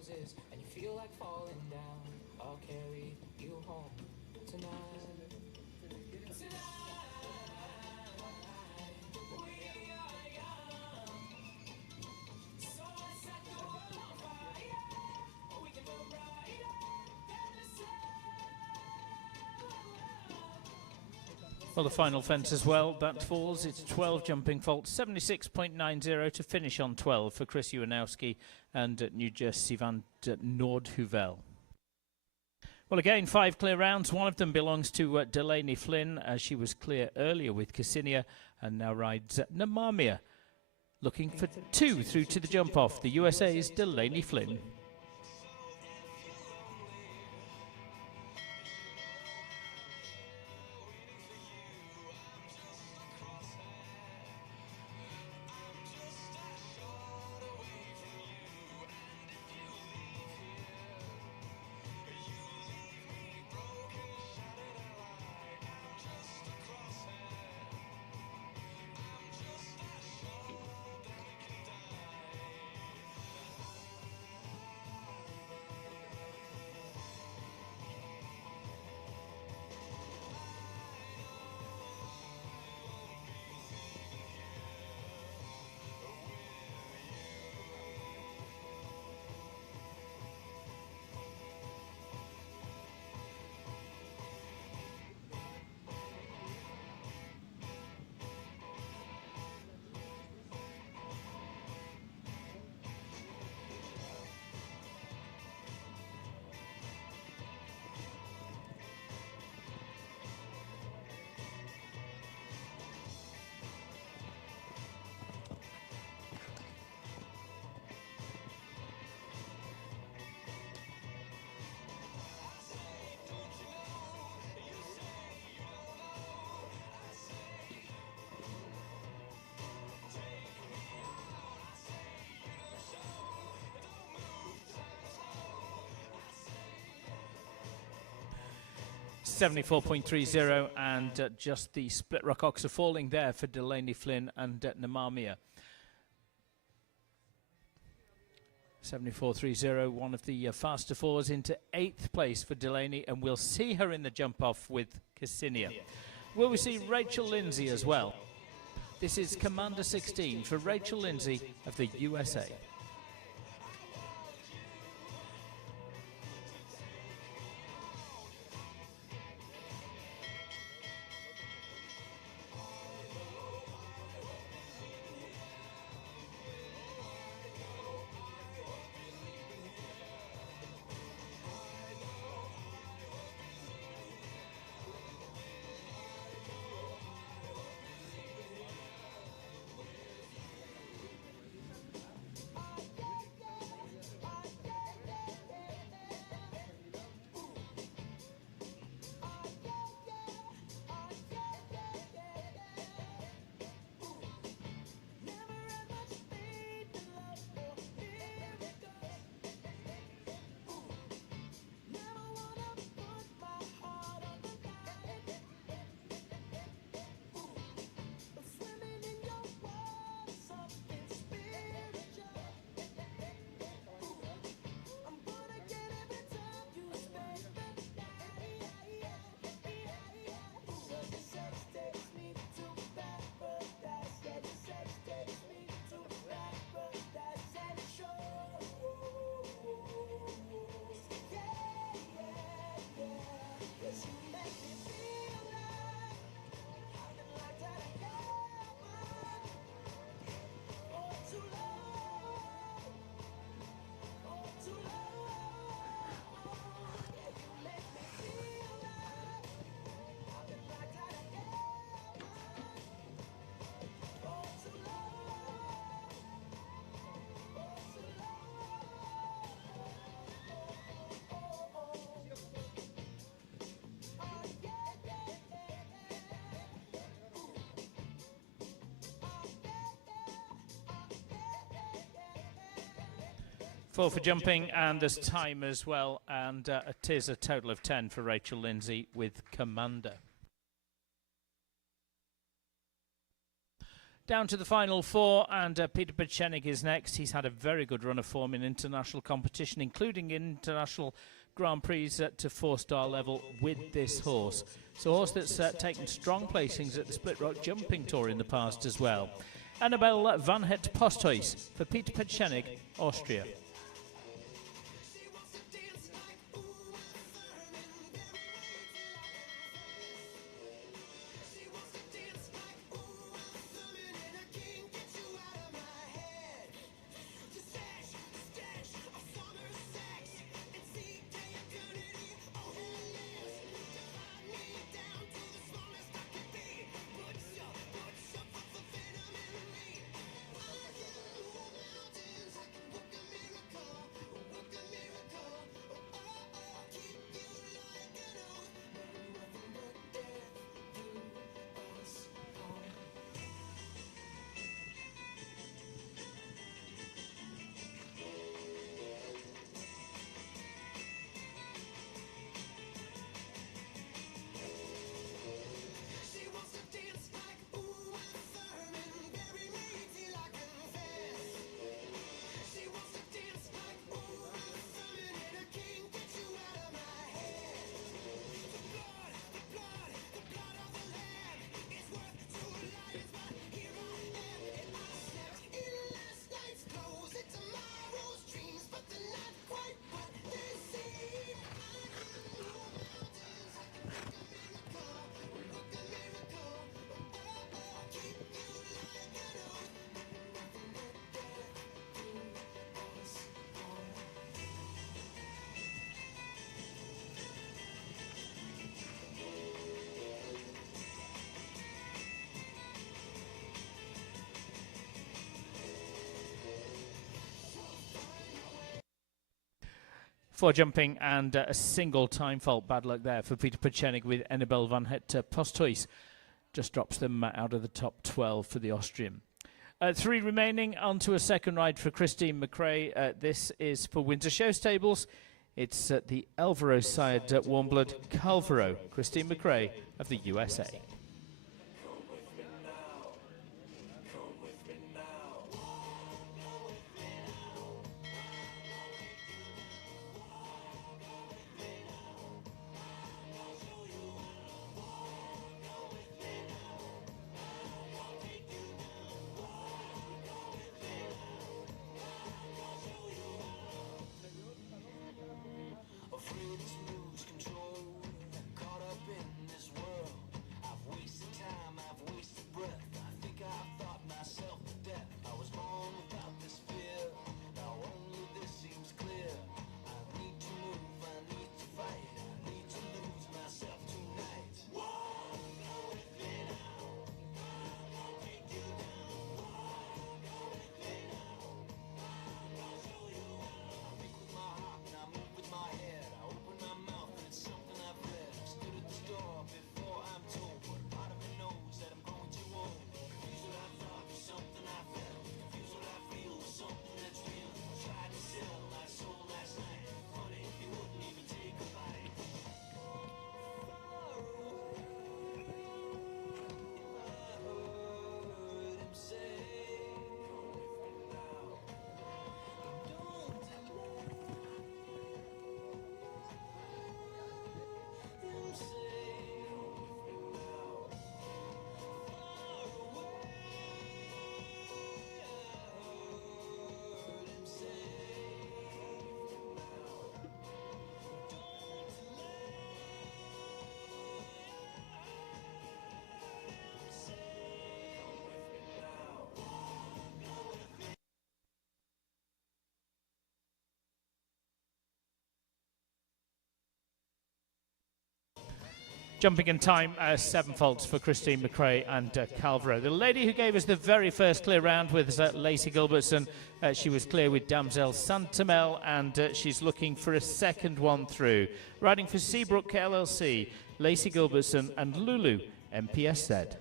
And you feel like falling down, I'll carry you home tonight. Well, the final fence as well, that falls. It's 12 jumping faults, 76.90 to finish on 12 for Chris Uwanowski and New Jersey van der Noordhoevel. Well, again, 5 clear rounds. One of them belongs to Delaney Flynn, as she was clear earlier with Cassinia, and now rides Namamia, looking for 2 through to the jump-off. The USA's Delaney Flynn. $74.30, and just the split rock oxer falling there for Delaney Flynn and Namamia. 74.30, one of the faster fours into 8th place for Delaney, and we'll see her in the jump off with Cassinia. Will we see Rachel Lindsay as well? This is Commander 16 for Rachel Lindsay of the USA. 4 for jumping, and there's time as well, and it is a total of 10 for Rachel Lindsay with Commander. Down to the final 4, and Peter Pechenik is next. He's had a very good run of form in international competition, including international Grand Prix to 4-star level with this horse. It's a horse that's taken strong placings at the Split Rock Jumping Tour in the past as well. Annabelle van het Posthuis for Peter Pechenik, Austria. For jumping, and a single time fault. Bad luck there for Peter Pechenik with Annabelle van het Posthuis. Just drops them out of the top 12 for the Austrian. 3 remaining, onto a second ride for Christine McRae. This is for Windsor Show Stables. It's the Elvero side Warmblood Calvaro. Christine McRae of the USA. Jumping in time, 7 faults for Christine McRae and Calvaro. The lady who gave us the very first clear round was Lacey Gilbertson. She was clear with Damsel Santamel, and she's looking for a second one through. Riding for Seabrook LLC, Lacey Gilbertson and Lulu, MPSZ.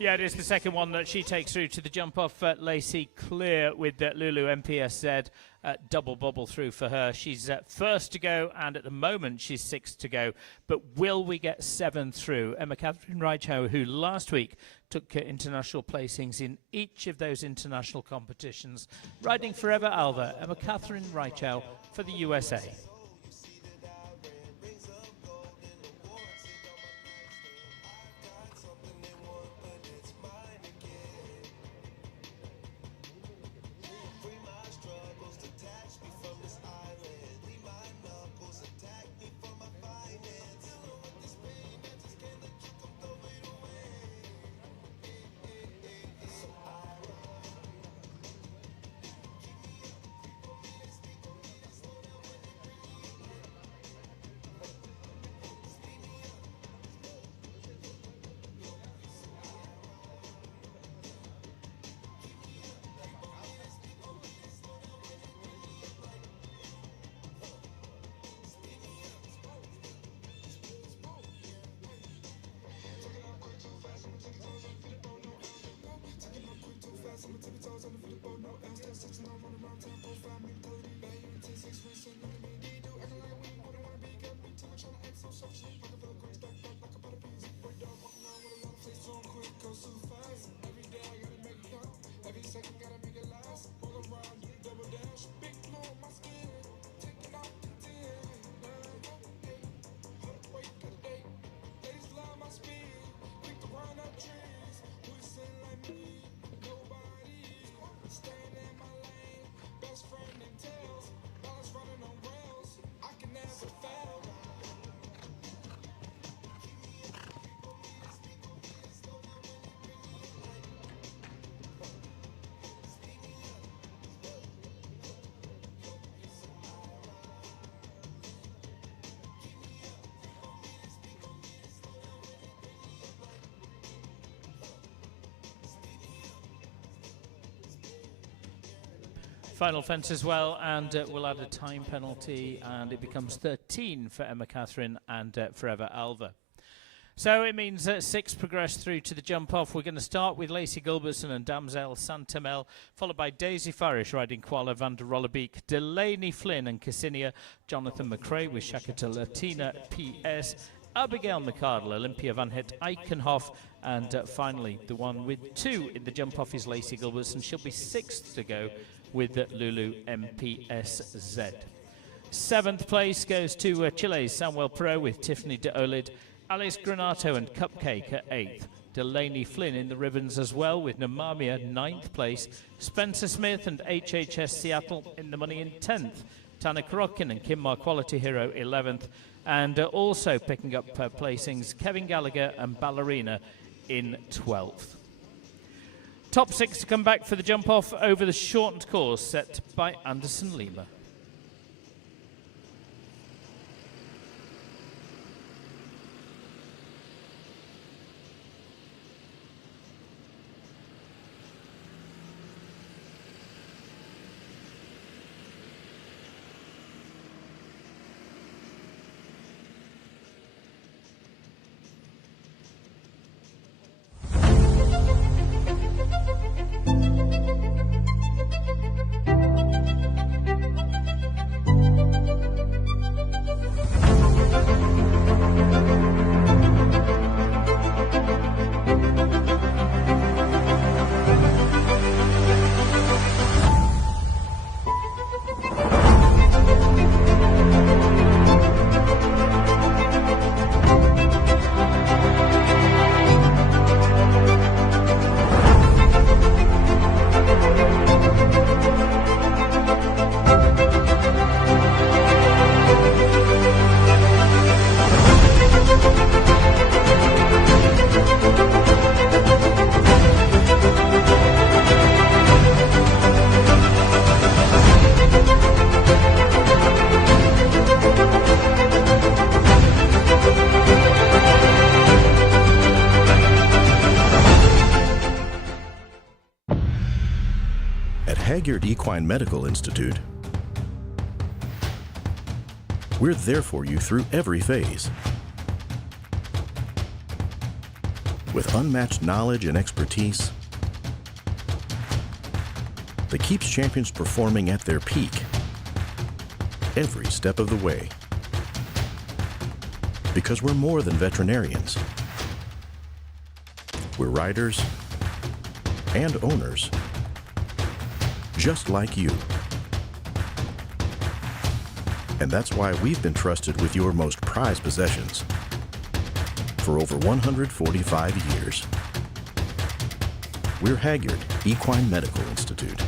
Yeah, it is the second one that she takes through to the jump off. Lacey clear with Lulu MPSZ. Double bubble through for her. She's first to go, and at the moment she's sixth to go. But will we get 7 through? Emma Catherine Reichow, who last week took international placings in each of those international competitions. Riding Forever Alva, Emma Catherine Reichow for the USA. Final fence as well, and we'll add a time penalty, and it becomes 13 for Emma Catherine and Forever Alva. So it means 6 progress through to the jump off. We're going to start with Lacey Gilbertson and Damsel Santamel, followed by Daisy Farish riding Kuala van der Rollebeek, Delaney Flynn and Cassinia, Jonathan McRae with Shakata Latina PS, Abigail McCardle, Olympia Van Het Eichenhoff, and finally the one with 2 in the jump off is Lacey Gilbertson. She'll be 6th to go with Lulu MPSZ. 7th place goes to Chile's Samuel Pro with Tiffany de Olid, Alice Granato and Cupcake at 8th. Delaney Flynn in the ribbons as well with Namamia 9th place. Spencer Smith and HHS Seattle in the money in 10th. Tana Korokin and Kinmar Quality Hero 11th. And also picking up placings, Kevin Gallagher and Ballerina in 12th. Top 6 to come back for the jump off over the shortened course set by Anderson Lima. Hagyard Equine Medical Institute, we're there for you through every phase. with unmatched knowledge and expertise that keeps champions performing at their peak every step of the way. Because we're more than veterinarians. We're riders and owners, just like you. And that's why we've been trusted with your most prized possessions for over 145 years. We're Hagyard Equine Medical Institute.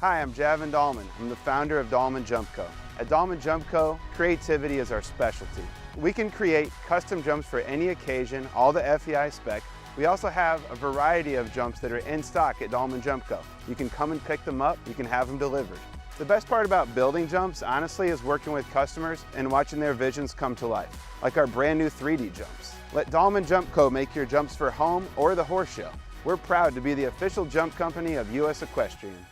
Hi, I'm Javin Dahlman. I'm the founder of Dahlman Jump Co. At Dahlman Jump Co., creativity is our specialty. We can create custom jumps for any occasion, all the FEI spec. We also have a variety of jumps that are in stock at Dahlman Jump Co. You can come and pick them up, you can have them delivered. The best part about building jumps, honestly, is working with customers and watching their visions come to life, like our brand new 3D jumps. Let Dahlman Jump Co. make your jumps for home or the horse show. We're proud to be the official jump company of U.S. Equestrian.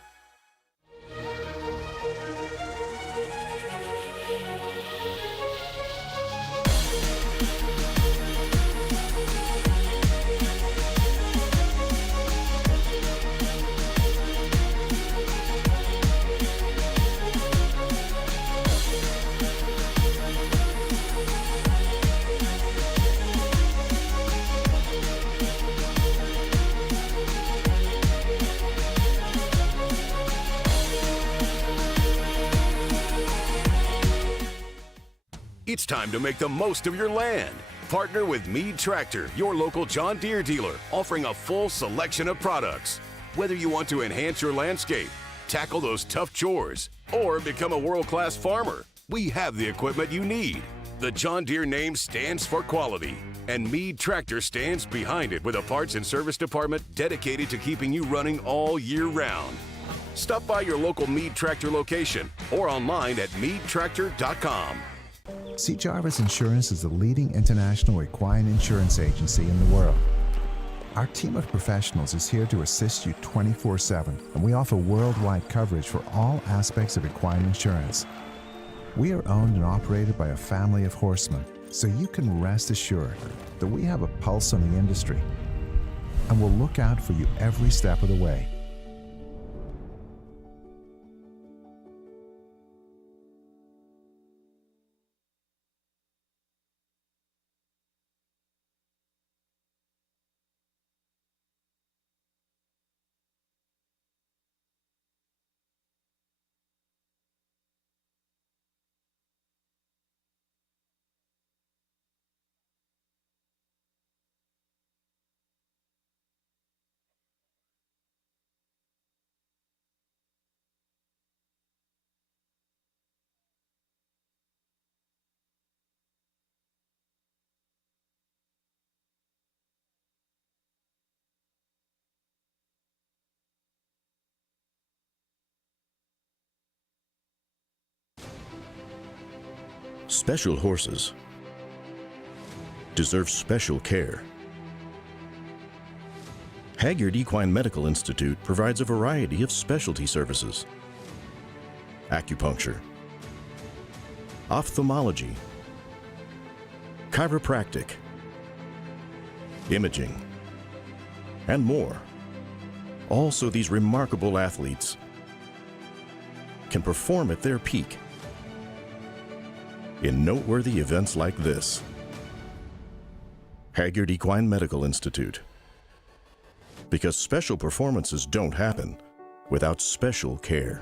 It's time to make the most of your land. Partner with Mead Tractor, your local John Deere dealer, offering a full selection of products. Whether you want to enhance your landscape, tackle those tough chores, or become a world-class farmer, we have the equipment you need. The John Deere name stands for quality, and Mead Tractor stands behind it with a parts and service department dedicated to keeping you running all year round. Stop by your local Mead Tractor location or online at meadtractor.com. C. Jarvis Insurance is the leading international equine insurance agency in the world. Our team of professionals is here to assist you 24/7, and we offer worldwide coverage for all aspects of equine insurance. We are owned and operated by a family of horsemen, so you can rest assured that we have a pulse on the industry and will look out for you every step of the way. Special horses deserve special care. Hagyard Equine Medical Institute provides a variety of specialty services: acupuncture, ophthalmology, chiropractic, imaging, and more. Also, these remarkable athletes can perform at their peak in noteworthy events like this. Hagyard Equine Medical Institute. Because special performances don't happen without special care.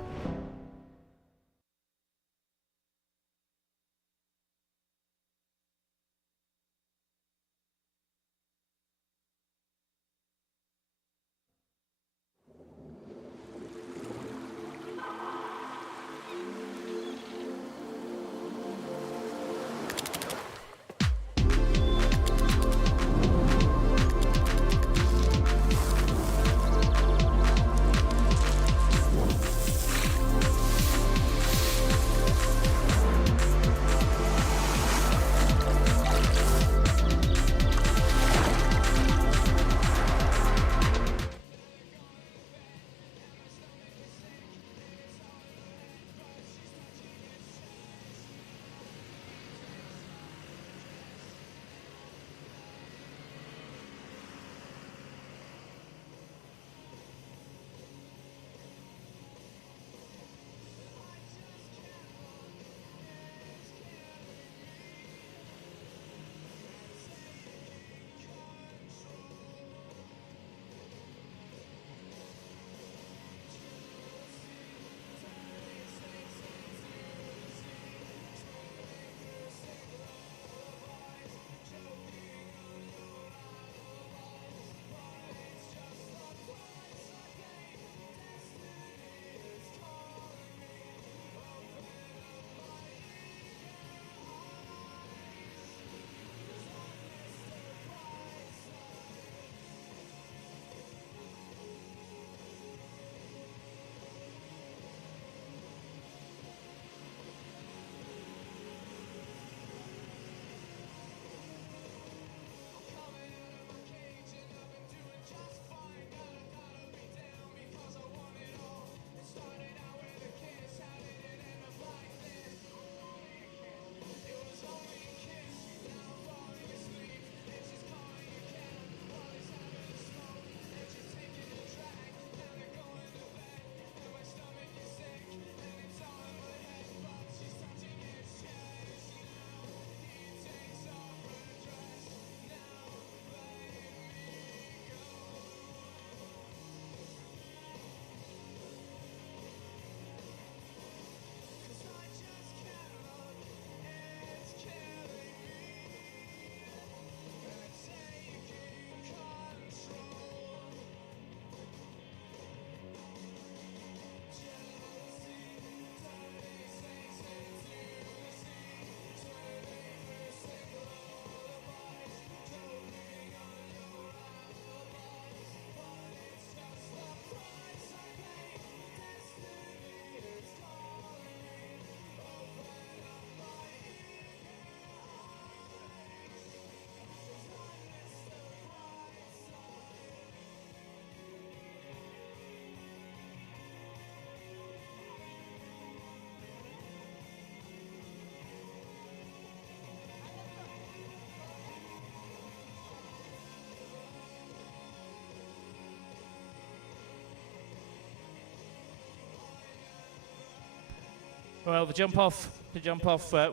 Well, the jump off.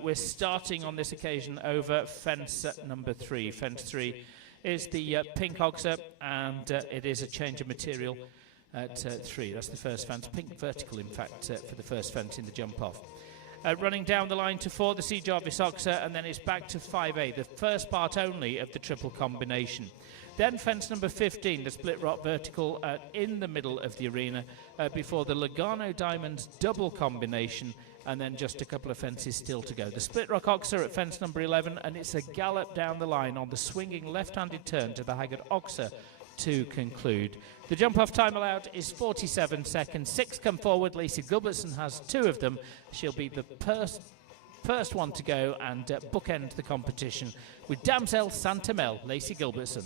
We're starting on this occasion over fence number 3. Fence 3 is the pink oxer, and it is a change of material at 3. That's the first fence, pink vertical, in fact, for the first fence in the jump off. Running down the line to 4, the C. Jarvis oxer, and then it's back to 5A, the first part only of the triple combination. Then fence number 15, the split rock vertical in the middle of the arena, before the Lugano Diamonds double combination, and then just a couple of fences still to go. The split rock oxer at fence number 11, and it's a gallop down the line on the swinging left-handed turn to the Haggard oxer to conclude. The jump-off time allowed is 47 seconds. 6 come forward. Lacey Gilbertson has 2 of them. She'll be the first one to go and bookend the competition with Damsel Santamel, Lacey Gilbertson.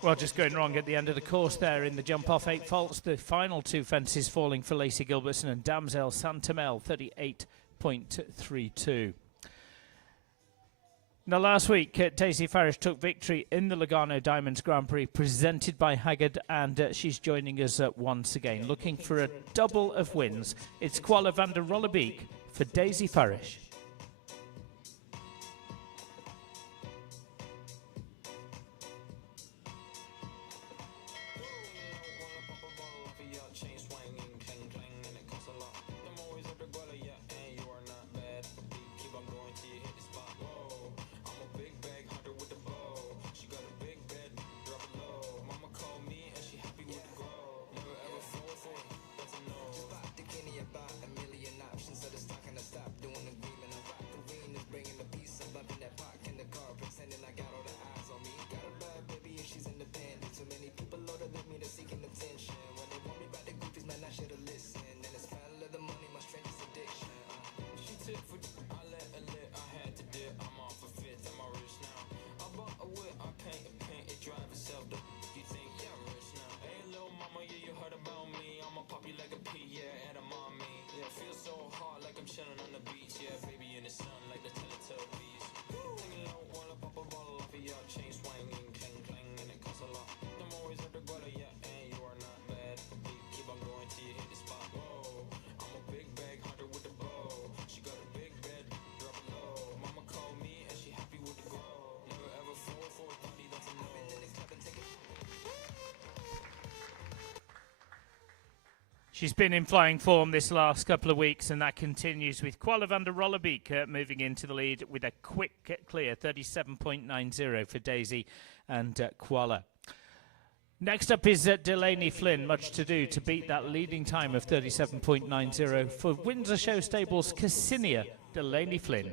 Well, just going wrong at the end of the course there in the jump off 8 faults. The final 2 fences falling for Lacey Gilbertson and Damsel Santamel, 38.32. Now, last week, Daisy Farish took victory in the Lugano Diamonds Grand Prix presented by Haggard, and she's joining us once again, looking for a double of wins. It's Kuala van der Rollebeek for Daisy Farish. She's been in flying form this last couple of weeks, and that continues with Kuala van der Rollebeek moving into the lead with a quick clear, 37.90 for Daisy and Kuala. Next up is Delaney Flynn, much to do to beat that leading time of 37.90 for Windsor Show Stables Cassinia, Delaney Flynn.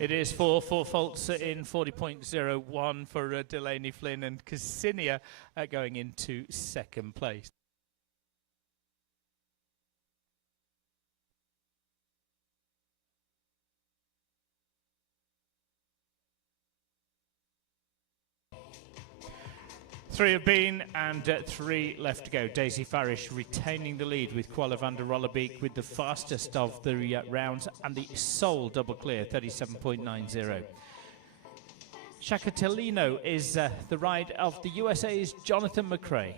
It is 4 faults in 40.01 for Delaney Flynn and Cassinia going into second place. Three have been and 3 left to go. Daisy Farish retaining the lead with Kuala van der Rollebeek with the fastest of the rounds and the sole double clear, 37.90. Shakatelino is the ride of the USA's Jonathan McRae.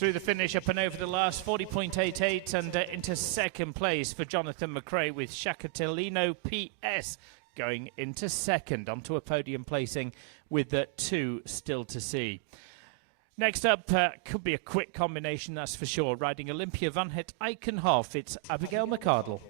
Through the finish, up and over the last, 40.88 and into second place for Jonathan McRae with Shakatelino PS going into second, onto a podium placing with 2 still to see. Next up, could be a quick combination, that's for sure. Riding Olympia Van Het Eikenhoff, it's Abigail McArdle.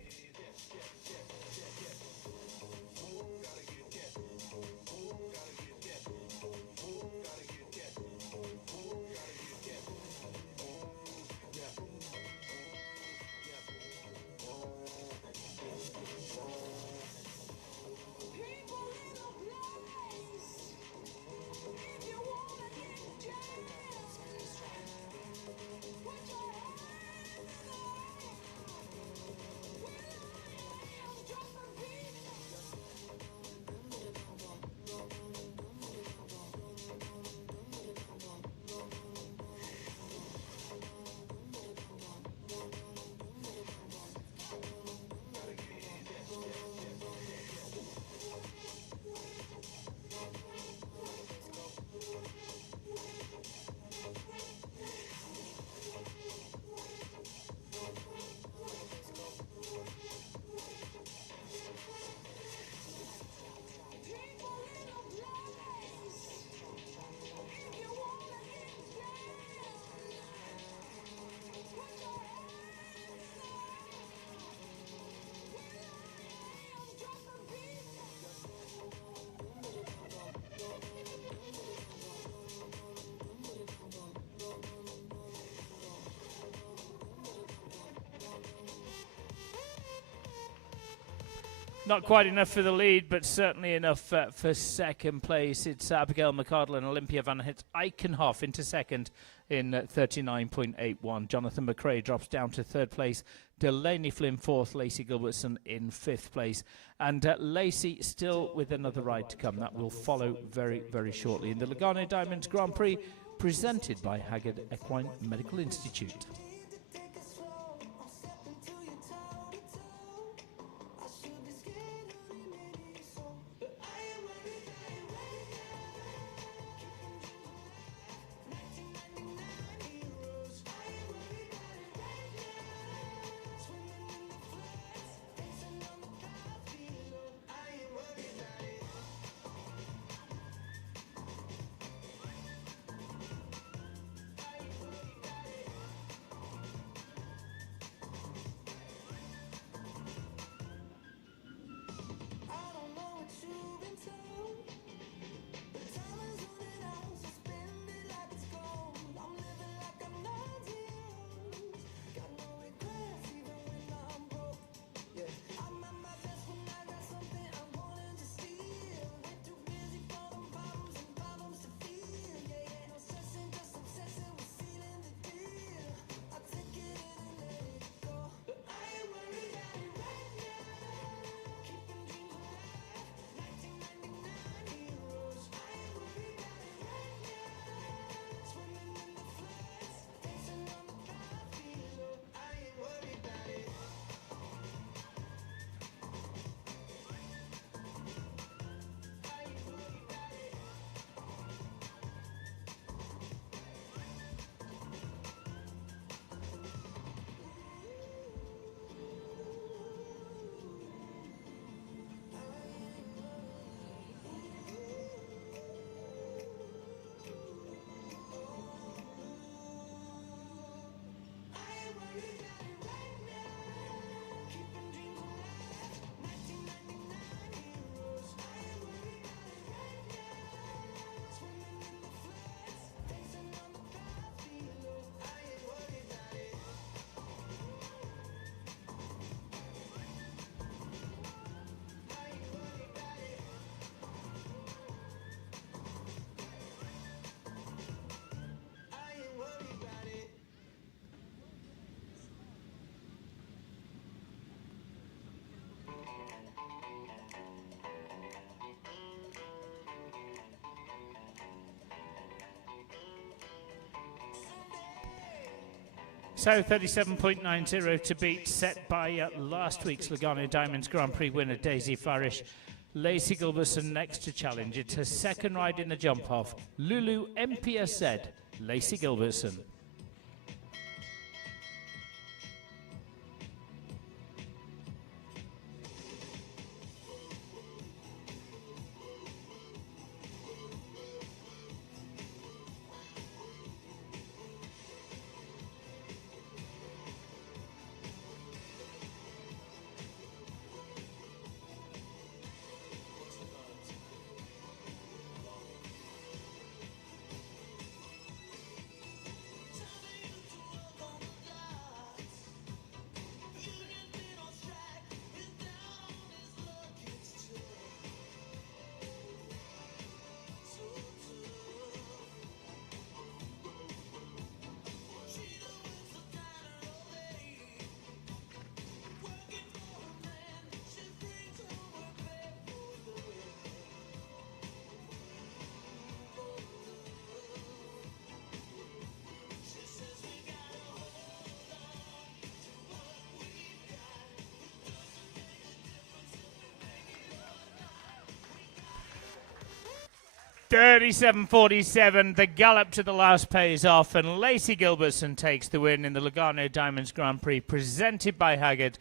Not quite enough for the lead, but certainly enough for second place. It's Abigail McArdle and Olympia Van Het Eikenhoff into second in 39.81. Jonathan McRae drops down to third place. Delaney Flynn fourth. Lacey Gilbertson in fifth place. And Lacey still with another ride to come. That will follow very, very shortly in the Lugano Diamonds Grand Prix, presented by Haggard Equine Medical Institute. So 37.90 to beat, set by last week's Lugano Diamonds Grand Prix winner Daisy Farish. Lacey Gilbertson next to challenge. It's her second ride in the jump-off. Lulu MPSZ, Lacey Gilbertson. .37.47, the gallop to the last pays off, and Lacey Gilbertson takes the win in the Lugano Diamonds Grand Prix, presented by Haggard,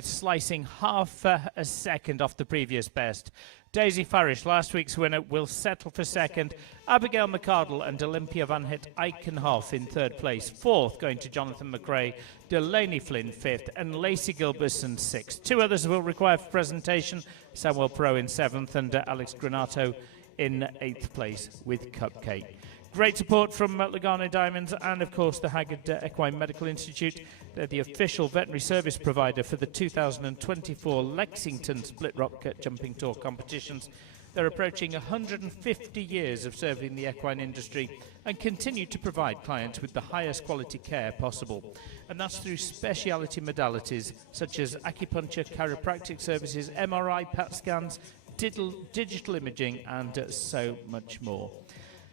slicing half a second off the previous best. Daisy Farish, last week's winner, will settle for second. Abigail McCardle and Olympia Van Het Eichenhoff in third place. Fourth going to Jonathan McRae, Delaney Flynn fifth, and Lacey Gilbertson sixth. Two others will require for presentation, Samuel Pro in seventh and Alex Granato in 8th place with Cupcake. Great support from Lugano Diamonds and, of course, the Haggard Equine Medical Institute. They're the official veterinary service provider for the 2024 Lexington Split Rock Jumping Tour competitions. They're approaching 150 years of serving the equine industry and continue to provide clients with the highest quality care possible. And that's through speciality modalities such as acupuncture, chiropractic services, MRI, PAT scans, digital imaging, and so much more.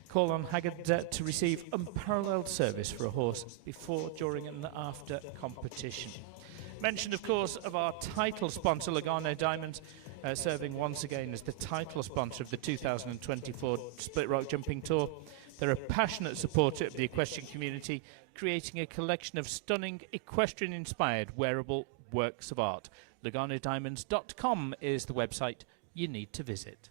Call on Haggard to receive unparalleled service for a horse before, during and after competition. Mention, of course, of our title sponsor, Lugano Diamonds, serving once again as the title sponsor of the 2024 Split Rock Jumping Tour. They're a passionate supporter of the equestrian community, creating a collection of stunning equestrian-inspired wearable works of art. LuganoDiamonds.com is the website you need to visit.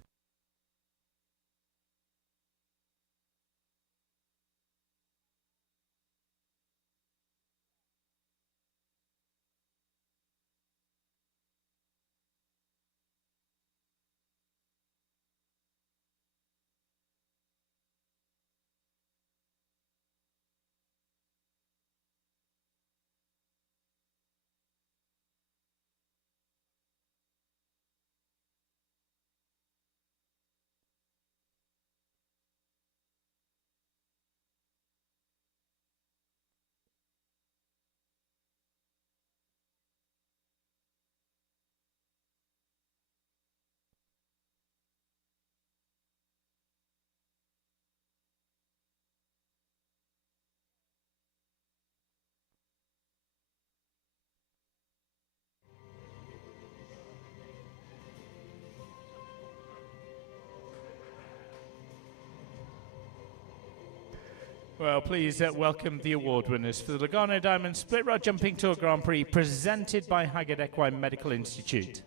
Well, please welcome the award winners for the Lugano Diamonds Split Rock Jumping Tour Grand Prix, presented by Haggard Equine Medical Institute.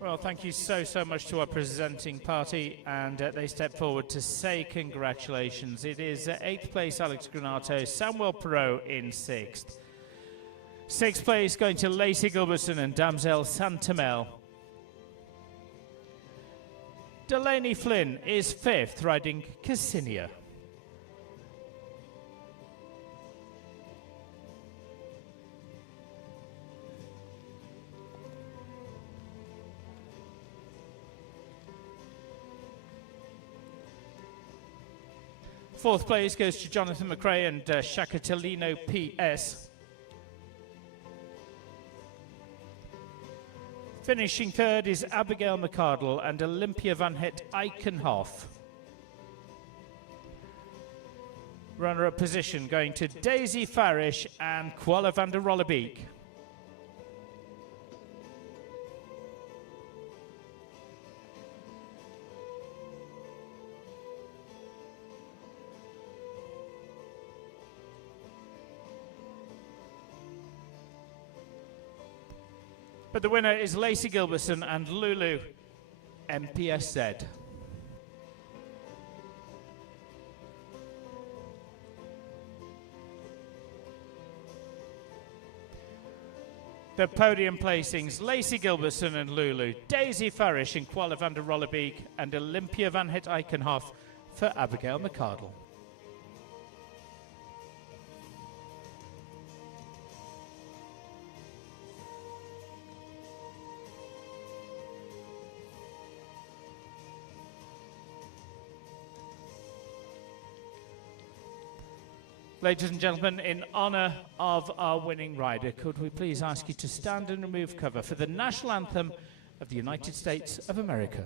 Well, thank you so much to our presenting party, and they step forward to say congratulations. It is 8th place Alex Granato, Samuel Perot in 6th. 6th place going to Lacey Gilbertson and Damsel Santamel. Delaney Flynn is 5th, riding Cassinia. Fourth place goes to Jonathan McRae and Shakatalino PS. Finishing third is Abigail McCardle and Olympia van Het Eikenhoff. Runner-up position going to Daisy Farish and Kuala van der Rollebeek. But the winner is Lacey Gilbertson and Lulu MPSZ. The podium placings, Lacey Gilbertson and Lulu, Daisy Farish and Kuala van der Rollebeek, and Olympia van Het Eikenhoff for Abigail McCardle. Ladies and gentlemen, in honour of our winning rider, could we please ask you to stand and remove cover for the national anthem of the United States of America.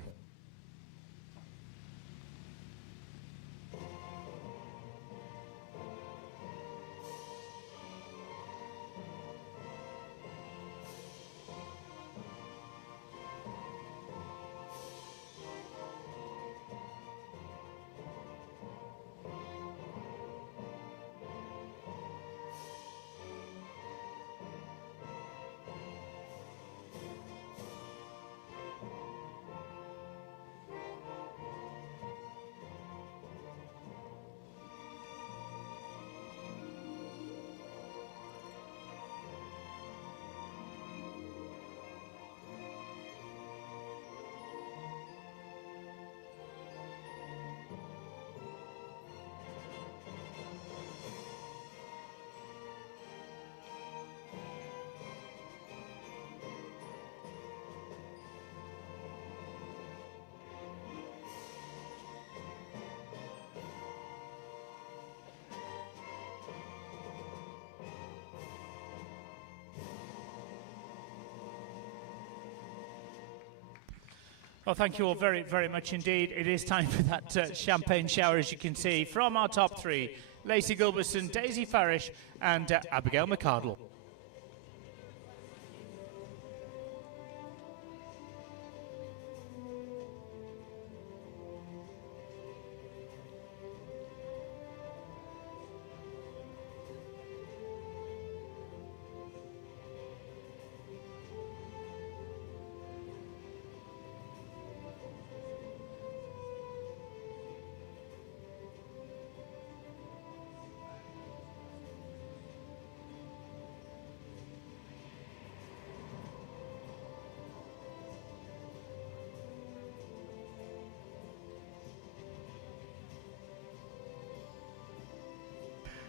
Well, thank you all very, very much indeed. It is time for that champagne shower, as you can see, from our top three, Lacey Gilbertson, Daisy Farish, and Abigail McCardle.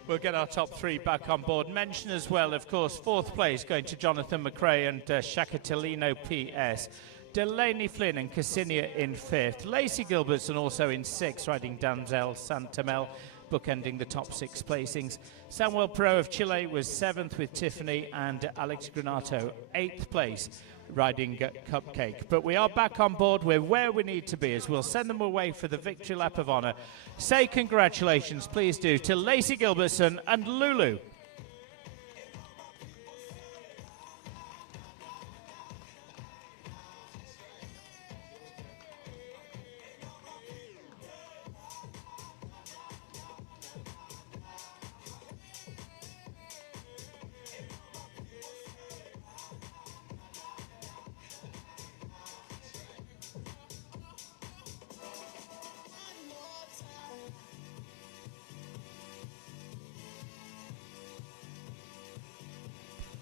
We'll get our top three back on board. Mention as well, of course, fourth place going to Jonathan McRae and Shakatalino PS. Delaney Flynn and Cassinia in fifth. Lacey Gilbertson also in sixth, riding Danzel Santamel, bookending the top six placings. Samuel Pro of Chile was seventh with Tiffany, and Alex Granato eighth place, riding Cupcake. But we are back on board. We're where we need to be, as we'll send them away for the victory lap of honour. Say congratulations, please do, to Lacey Gilbertson and Lulu.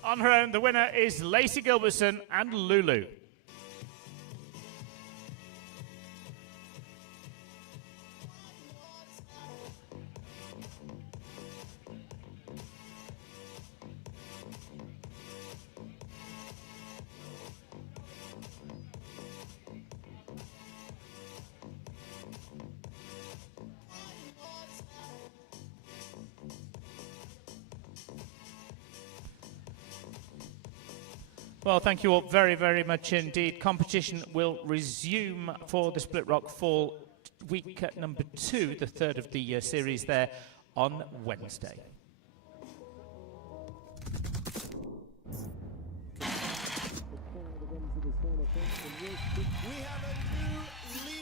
On her own, the winner is Lacey Gilbertson and Lulu. Well, thank you all very, very much indeed. Competition will resume for the Split Rock Fall week number 2, the third of the series there, on Wednesday. We have a new leader.